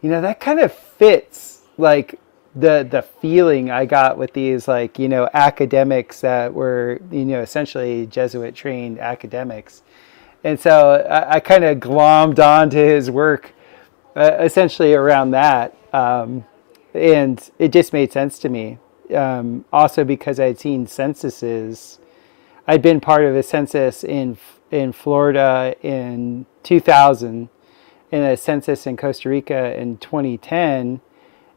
you know, that kind of fits like the feeling I got with these like, you know, academics that were, you know, essentially Jesuit trained academics. And so I kind of glommed onto his work essentially around that. And it just made sense to me. Also because I'd seen censuses. I'd been part of a census in Florida in 2000 and a census in Costa Rica in 2010.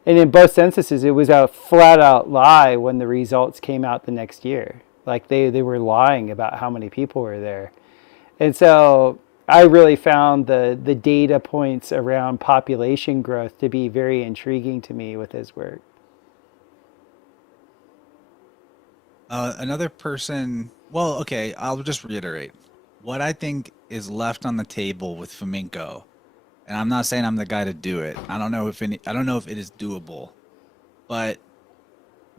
And in both censuses, it was a flat out lie when the results came out the next year. Like they were lying about how many people were there. And so I really found the data points around population growth to be very intriguing to me with his work. Another person, well, okay, I'll just reiterate. What I think is left on the table with Fomenko, and I'm not saying I'm the guy to do it. I don't know if it is doable, but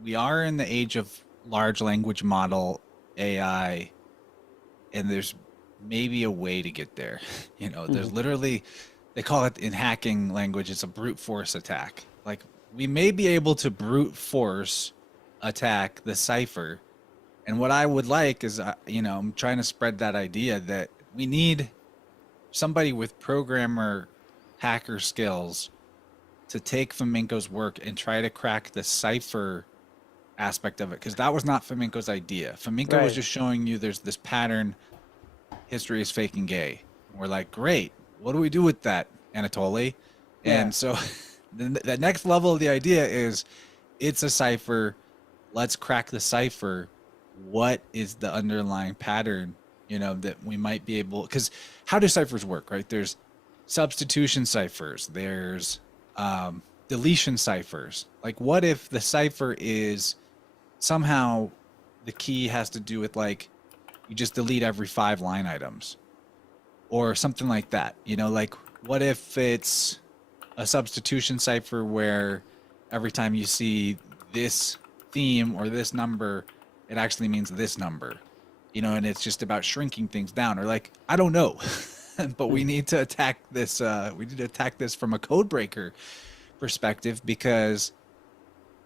we are in the age of large language model AI, and there's maybe a way to get there. You know, there's literally, they call it in hacking language, it's a brute force attack. Like, we may be able to brute force attack the cipher. And what I would like is, you know, I'm trying to spread that idea that we need somebody with programmer hacker skills to take Fomenko's work and try to crack the cipher aspect of it. Because that was not Fomenko's idea. Fomenko was just showing you there's this pattern, history is fake and gay. And we're like, great, what do we do with that, Anatoly? Yeah. And so the next level of the idea is, it's a cipher, let's crack the cipher. What is the underlying pattern, you know, that we might be able, because how do ciphers work, right? There's substitution ciphers, there's deletion ciphers. Like, what if the cipher is somehow the key has to do with, like, you just delete every 5 line items or something like that, you know? Like, what if it's a substitution cipher where every time you see this theme or this number, it actually means this number, you know, and it's just about shrinking things down, or like, I don't know, but we need to attack this. We need to attack this from a code breaker perspective, because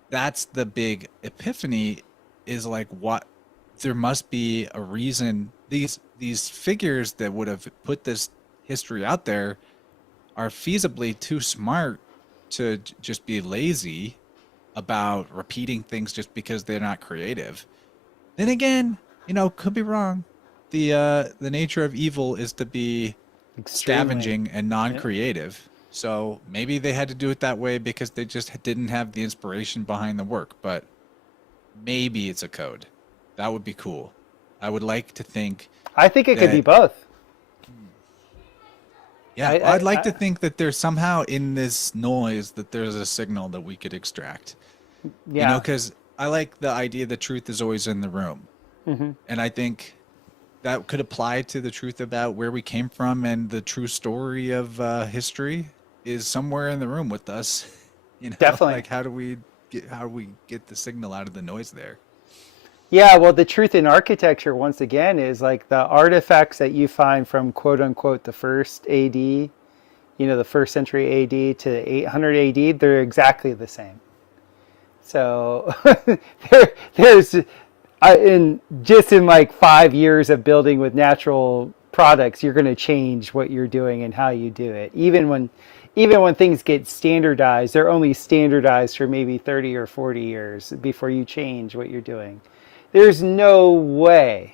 that's the big epiphany, is like, what, there must be a reason these figures that would have put this history out there are feasibly too smart to just be lazy about repeating things just because they're not creative. Then again, you know, could be wrong. The nature of evil is to be scavenging and non-creative. So maybe they had to do it that way because they just didn't have the inspiration behind the work. But maybe it's a code. That would be cool. I would like to think. I think it could be that- both. Yeah, I'd like to think that there's somehow in this noise that there's a signal that we could extract. Yeah. You know, because I like the idea that truth is always in the room. And I think that could apply to the truth about where we came from, and the true story of history is somewhere in the room with us. You know, Definitely. like how do we get the signal out of the noise there? Yeah, well, the truth in architecture, once again, is like the artifacts that you find from quote unquote the first AD, you know, the first century AD to 800 AD, they're exactly the same. So there's in like 5 years of building with natural products, you're going to change what you're doing and how you do it. Even when things get standardized, they're only standardized for maybe 30 or 40 years before you change what you're doing. There's no way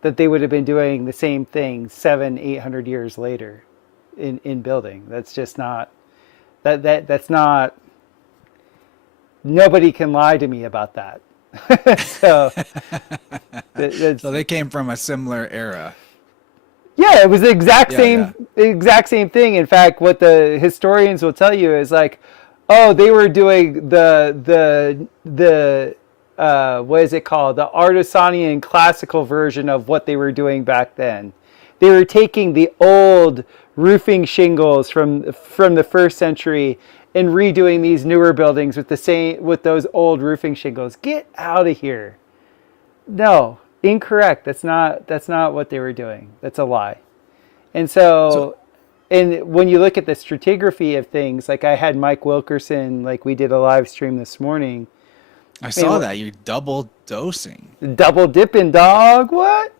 that they would have been doing the same thing 700-800 years later in building. That's just not that's not. Nobody can lie to me about that. So they came from a similar era. Yeah, it was the exact same thing. In fact, what the historians will tell you is like, oh, they were doing the what is it called? The Artesanian classical version of what they were doing back then. They were taking the old roofing shingles from the first century and redoing these newer buildings with those old roofing shingles. Get out of here. No, incorrect. That's not what they were doing. That's a lie. And so and when you look at the stratigraphy of things, like I had Mike Wilkerson, like we did a live stream this morning. I saw that. You're double dosing. Double dipping, dog. What?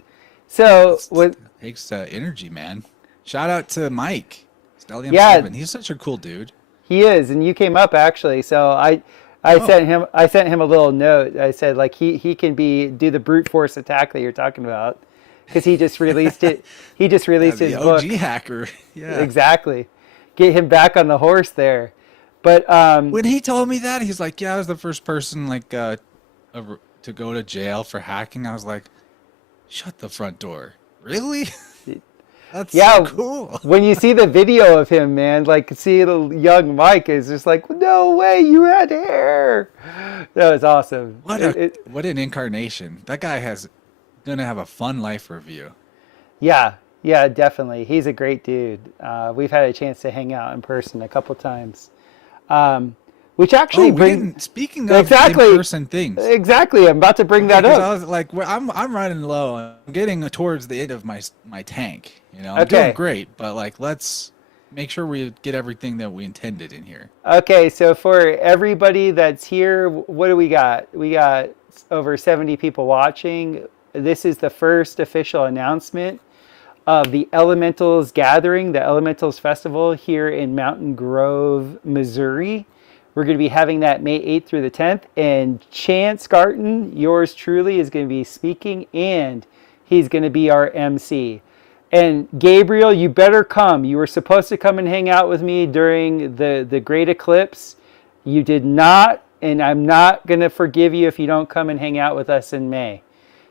So what takes energy, man. Shout out to Mike. Stellium Yeah. 7. He's such a cool dude. He is, and you came up actually. So I sent him a little note. I said like he can do the brute force attack that you're talking about, because he just released it. He just released his book. OG hacker. Yeah. Exactly. Get him back on the horse there. But when he told me that, he's like, "Yeah, I was the first person to go to jail for hacking." I was like, "Shut the front door." Really? That's so cool. When you see the video of him, man, like see the young Mike is just like, no way, you had hair. That was awesome. What an incarnation. That guy gonna have a fun life review. Yeah, definitely. He's a great dude. We've had a chance to hang out in person a couple times. Which actually speaking of in-person things. Exactly, I'm about to bring that up. I was like, I'm running low. I'm getting towards the end of my tank. You know, I'm doing great, but like, let's make sure we get everything that we intended in here. Okay, so for everybody that's here, what do we got? We got over 70 people watching. This is the first official announcement of the Elementals Gathering, the Elementals Festival here in Mountain Grove, Missouri. We're going to be having that May 8th through the 10th, and Chance Garton, yours truly, is going to be speaking, and he's going to be our MC. And Gabriel, you better come. You were supposed to come and hang out with me during the Great Eclipse. You did not, and I'm not going to forgive you if you don't come and hang out with us in May.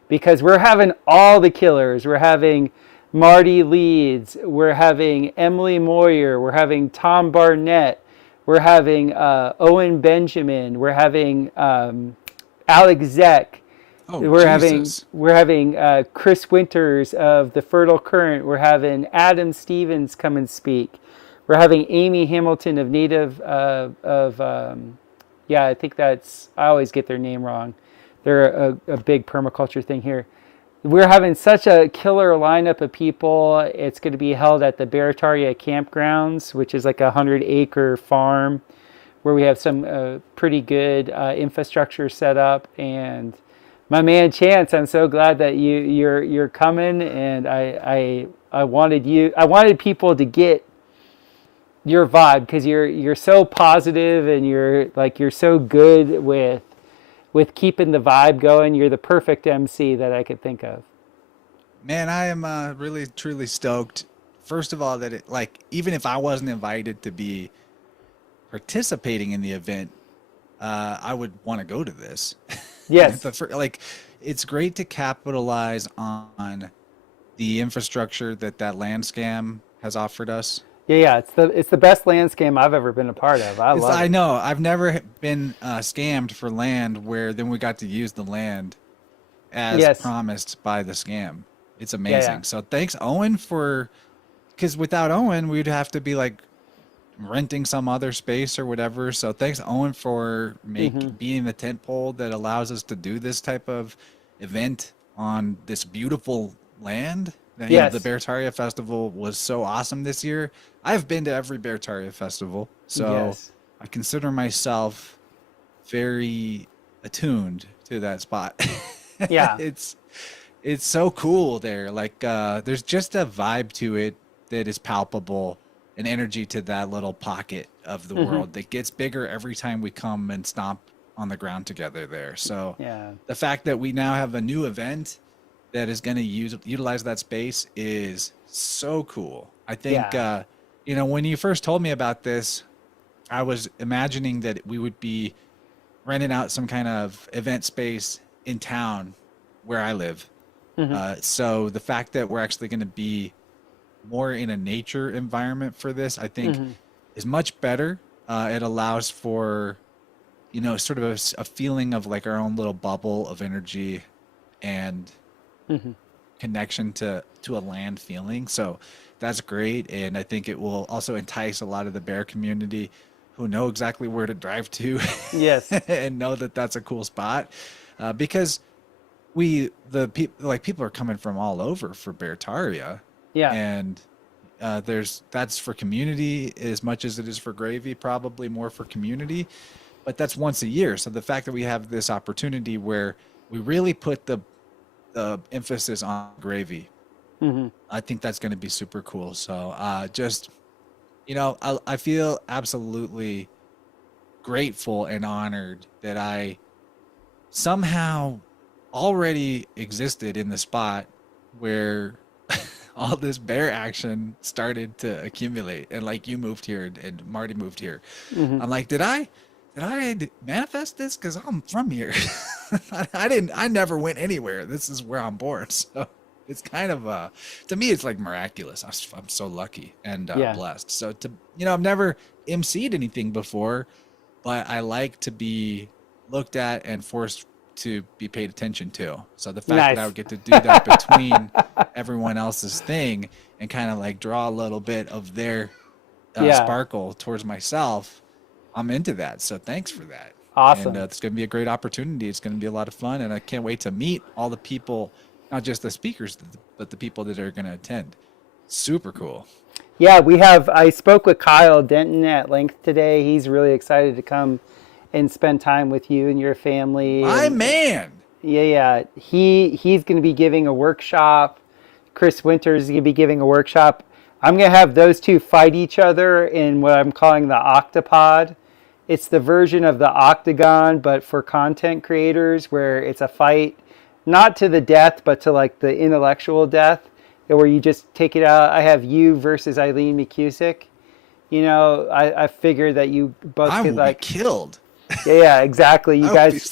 Because we're having all the killers. We're having Marty Leeds. We're having Emily Moyer. We're having Tom Barnett. We're having Owen Benjamin. We're having Alex Zeck. We're having Chris Winters of The Fertile Current. We're having Adam Stevens come and speak. We're having Amy Hamilton of Native I think I always get their name wrong. They're a big permaculture thing here. We're having such a killer lineup of people. It's going to be held at the Barataria Campgrounds, which is like a 100-acre farm where we have some pretty good infrastructure set up. And my man Chance, I'm so glad that you're coming. And I wanted people to get your vibe, because you're so positive and you're so good with keeping the vibe going. You're the perfect MC that I could think of. Man, I am really, truly stoked. First of all, that even if I wasn't invited to be participating in the event, I would want to go to this. Yes. Like, it's great to capitalize on the infrastructure that land scam has offered us. Yeah. It's the best land scam I've ever been a part of. I love I it. know I've never been scammed for land where then we got to use the land as Yes. promised by the scam. It's Yeah. amazing. So thanks, Owen, because without Owen, we'd have to be like renting some other space or whatever. So thanks, Owen, for being the tent pole that allows us to do this type of event on this beautiful land. And, the Yes. Beartaria Festival was so awesome this year. I've been to every Beartaria Festival, so Yes. I consider myself very attuned to that spot. Yeah. It's so cool there. Like there's just a vibe to it that is palpable, an energy to that little pocket of the world that gets bigger every time we come and stomp on the ground together there. So Yeah. the fact that we now have a new event that is going to utilize that space is so cool. I think Yeah. when you first told me about this, I was imagining that we would be renting out some kind of event space in town where I live. So the fact that we're actually going to be more in a nature environment for this, I think, is much better. It allows for, sort of a feeling of like our own little bubble of energy and connection to a land feeling. So that's great. And I think it will also entice a lot of the bear community who know exactly where to drive to Yes. and know that that's a cool spot. Because people are coming from all over for Beartaria. Yeah. And that's for community as much as it is for gravy, probably more for community, but that's once a year. So the fact that we have this opportunity where we really put the emphasis on gravy, I think that's going to be super cool. So I feel absolutely grateful and honored that I somehow already existed in the spot where all this bear action started to accumulate, and like you moved here and Marty moved here. I'm like, did I manifest this? Because I'm from here. I never went anywhere. This is where I'm born. So it's kind of to me it's like miraculous. I'm so lucky and blessed. So I've never emceed anything before, but I like to be looked at and forced to be paid attention to. So the fact that I would get to do that between everyone else's thing and kind of like draw a little bit of their sparkle towards myself, I'm into that. So thanks for that. Awesome. And it's going to be a great opportunity. It's going to be a lot of fun, and I can't wait to meet all the people, not just the speakers, but the people that are going to attend. Super cool. Yeah, I spoke with Kyle Denton at length today. He's really excited to come and spend time with you and your family. My man. Yeah. He's going to be giving a workshop. Chris Winters is going to be giving a workshop. I'm going to have those two fight each other in what I'm calling the octopod. It's the version of the octagon, but for content creators, where it's a fight, not to the death, but to like the intellectual death, where you just take it out. I have you versus Eileen McCusick. I figured that you both could be killed. Yeah, exactly. You guys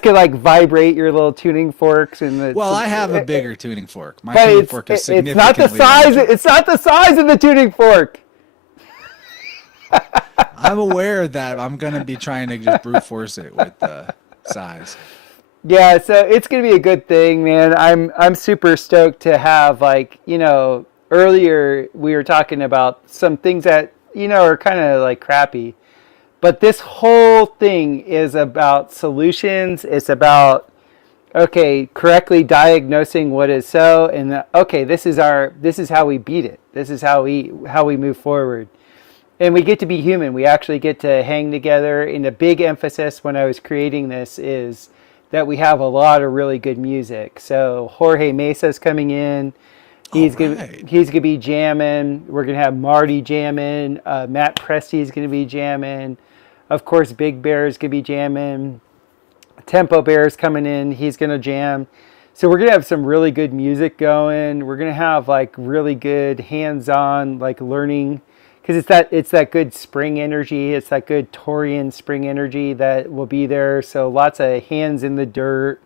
could like vibrate your little tuning forks and I have a bigger tuning fork. My tuning fork is significantly it's not the size. larger. It's not the size of the tuning fork. I'm aware that I'm gonna be trying to just brute force it with the size. Yeah, so it's gonna be a good thing, man. I'm super stoked to have earlier we were talking about some things that are kind of like crappy. But this whole thing is about solutions. It's about, correctly diagnosing what is so, and this is how we beat it. This is how we move forward. And we get to be human. We actually get to hang together. And a big emphasis when I was creating this is that we have a lot of really good music. So Jorge Mesa's coming in. He's gonna be jamming. We're gonna have Marty jamming. Matt Presti's gonna be jamming. Of course, Big Bear's gonna be jamming. Tempo Bear's coming in. He's gonna jam. So we're gonna have some really good music going. We're gonna have like really good hands-on like learning because it's that good spring energy. It's that good Taurian spring energy that will be there. So lots of hands in the dirt.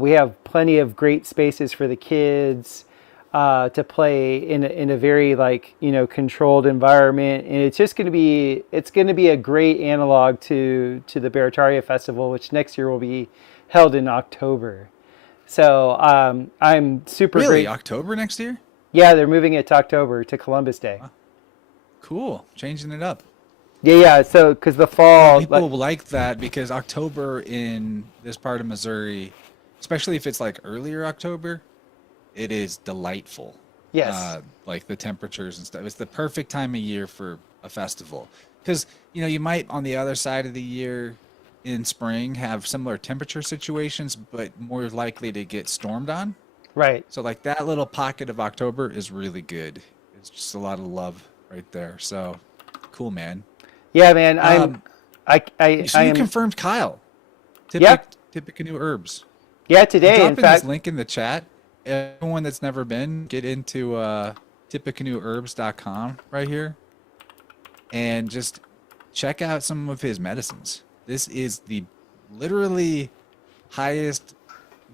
We have plenty of great spaces for the kids to play in a very controlled environment, and it's just going to be a great analog to the Barataria Festival, which next year will be held in October. So I'm super Really, great. October next year? Yeah, they're moving it to October, to Columbus Day. Wow. Cool, changing it up. Yeah. So because the fall, People like that because October in this part of Missouri, especially if it's like earlier October, it is delightful. yes, Like the temperatures and stuff. It's the perfect time of year for a festival. Because, you might on the other side of the year in spring have similar temperature situations, but more likely to get stormed on. right. So like that little pocket of October is really good. It's just a lot of love right there. So cool, man. Yeah, man. So you am. confirmed Kyle. Yep. Tippecanoe Herbs. Yeah, today. I'm In dropping fact, this link in the chat. Everyone that's never been, get into tippecanoeherbs.com right here and just check out some of his medicines. This is the literally highest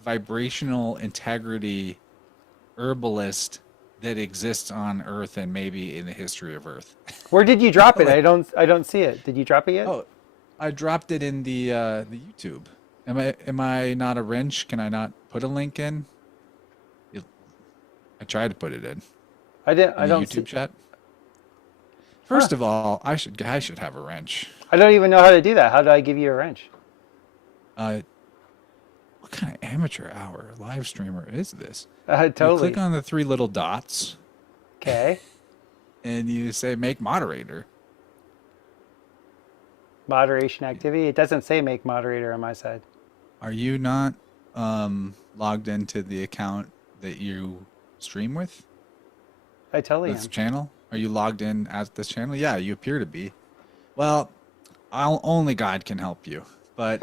vibrational integrity herbalist that exists on Earth and maybe in the history of Earth. where did you drop it? I don't see it. Did you drop it yet? Oh, I dropped it in the YouTube. Am I not a wrench? Can I not put a link in? I tried to put it in. I In the don't YouTube see. chat. First of all, I should have a wrench. I don't even know how to do that. How do I give you a wrench? What kind of amateur hour live streamer is this? You Totally. click on the three little dots Okay. and you say make moderator. Moderation activity. It doesn't say make moderator on my side. Are you not logged into the account that you stream with? I totally This am. channel? Are you logged in as this channel? Yeah, you appear to be. Well, only God can help you. But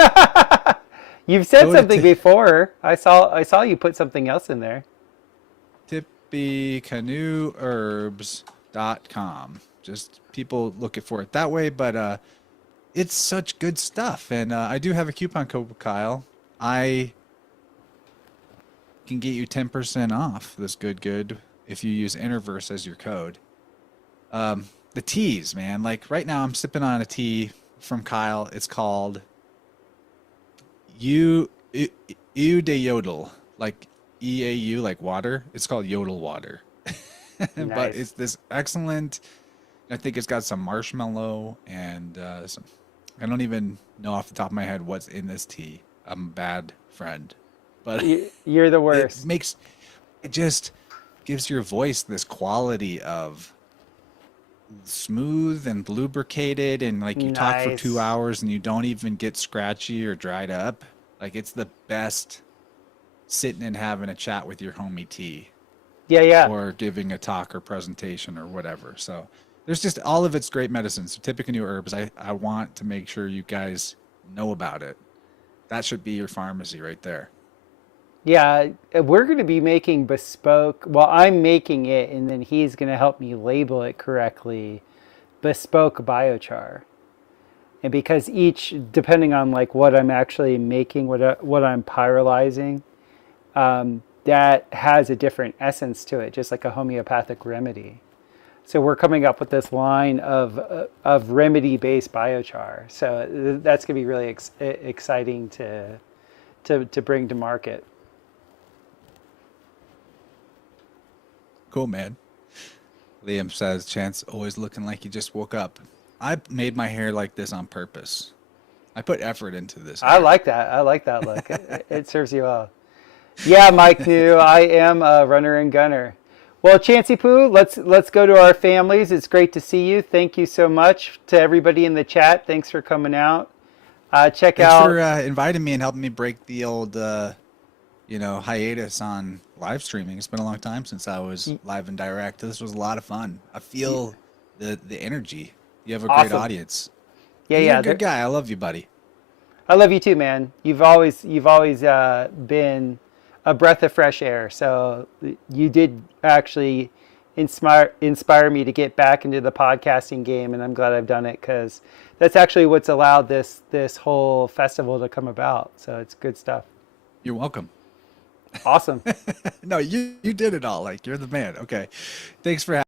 You've said Go to something before. I saw you put something else in there. tippecanoeherbs.com. Just people look for it that way, but it's such good stuff. And I do have a coupon code, Kyle. I can get you 10% off this good if you use InnerVerse as your code. The teas, man. Like right now I'm sipping on a tea from Kyle. It's called Eau de Yodel, like EAU, like water. It's called Yodel water. But Nice. it's this excellent. I think it's got some marshmallow and some. I don't even know off the top of my head what's in this tea. I'm a bad friend, but You're the worst. it just gives your voice this quality of smooth and lubricated, and like you talk for Nice. 2 hours and you don't even get scratchy or dried up. Like it's the best sitting and having a chat with your homie tea Yeah. or giving a talk or presentation or whatever. So there's just all of its great medicines. So Tippecanoe Herbs, I want to make sure you guys know about it. That should be your pharmacy right there. Yeah, we're going to be making bespoke. Well, I'm making it, and then he's going to help me label it correctly. Bespoke biochar, and because each, depending on like what I'm actually making, what I'm pyrolyzing, that has a different essence to it, just like a homeopathic remedy. So we're coming up with this line of remedy-based biochar. So that's going to be really exciting to bring to market. Cool, man. Liam says, Chance always looking like he just woke up. I made my hair like this on purpose. I put effort into this. I like that. I like that look. It serves you well. Yeah, Mike New. I am a runner and gunner. Well, Chancey Poo, let's go to our families. It's great to see you. Thank you so much to everybody in the chat. Thanks for coming out. Thanks Thanks for inviting me and helping me break the old, hiatus on live streaming. It's been a long time since I was live and direct. This was a lot of fun. I feel the energy. You have a great Awesome. audience. Yeah, You're yeah. a good guy. I love you, buddy. I love you too, man. You've always been a breath of fresh air. So you did actually inspire me to get back into the podcasting game, and I'm glad I've done it because that's actually what's allowed this whole festival to come about. So it's good stuff. You're welcome. Awesome. No, you did it all. Like, you're the man. Okay. Thanks for having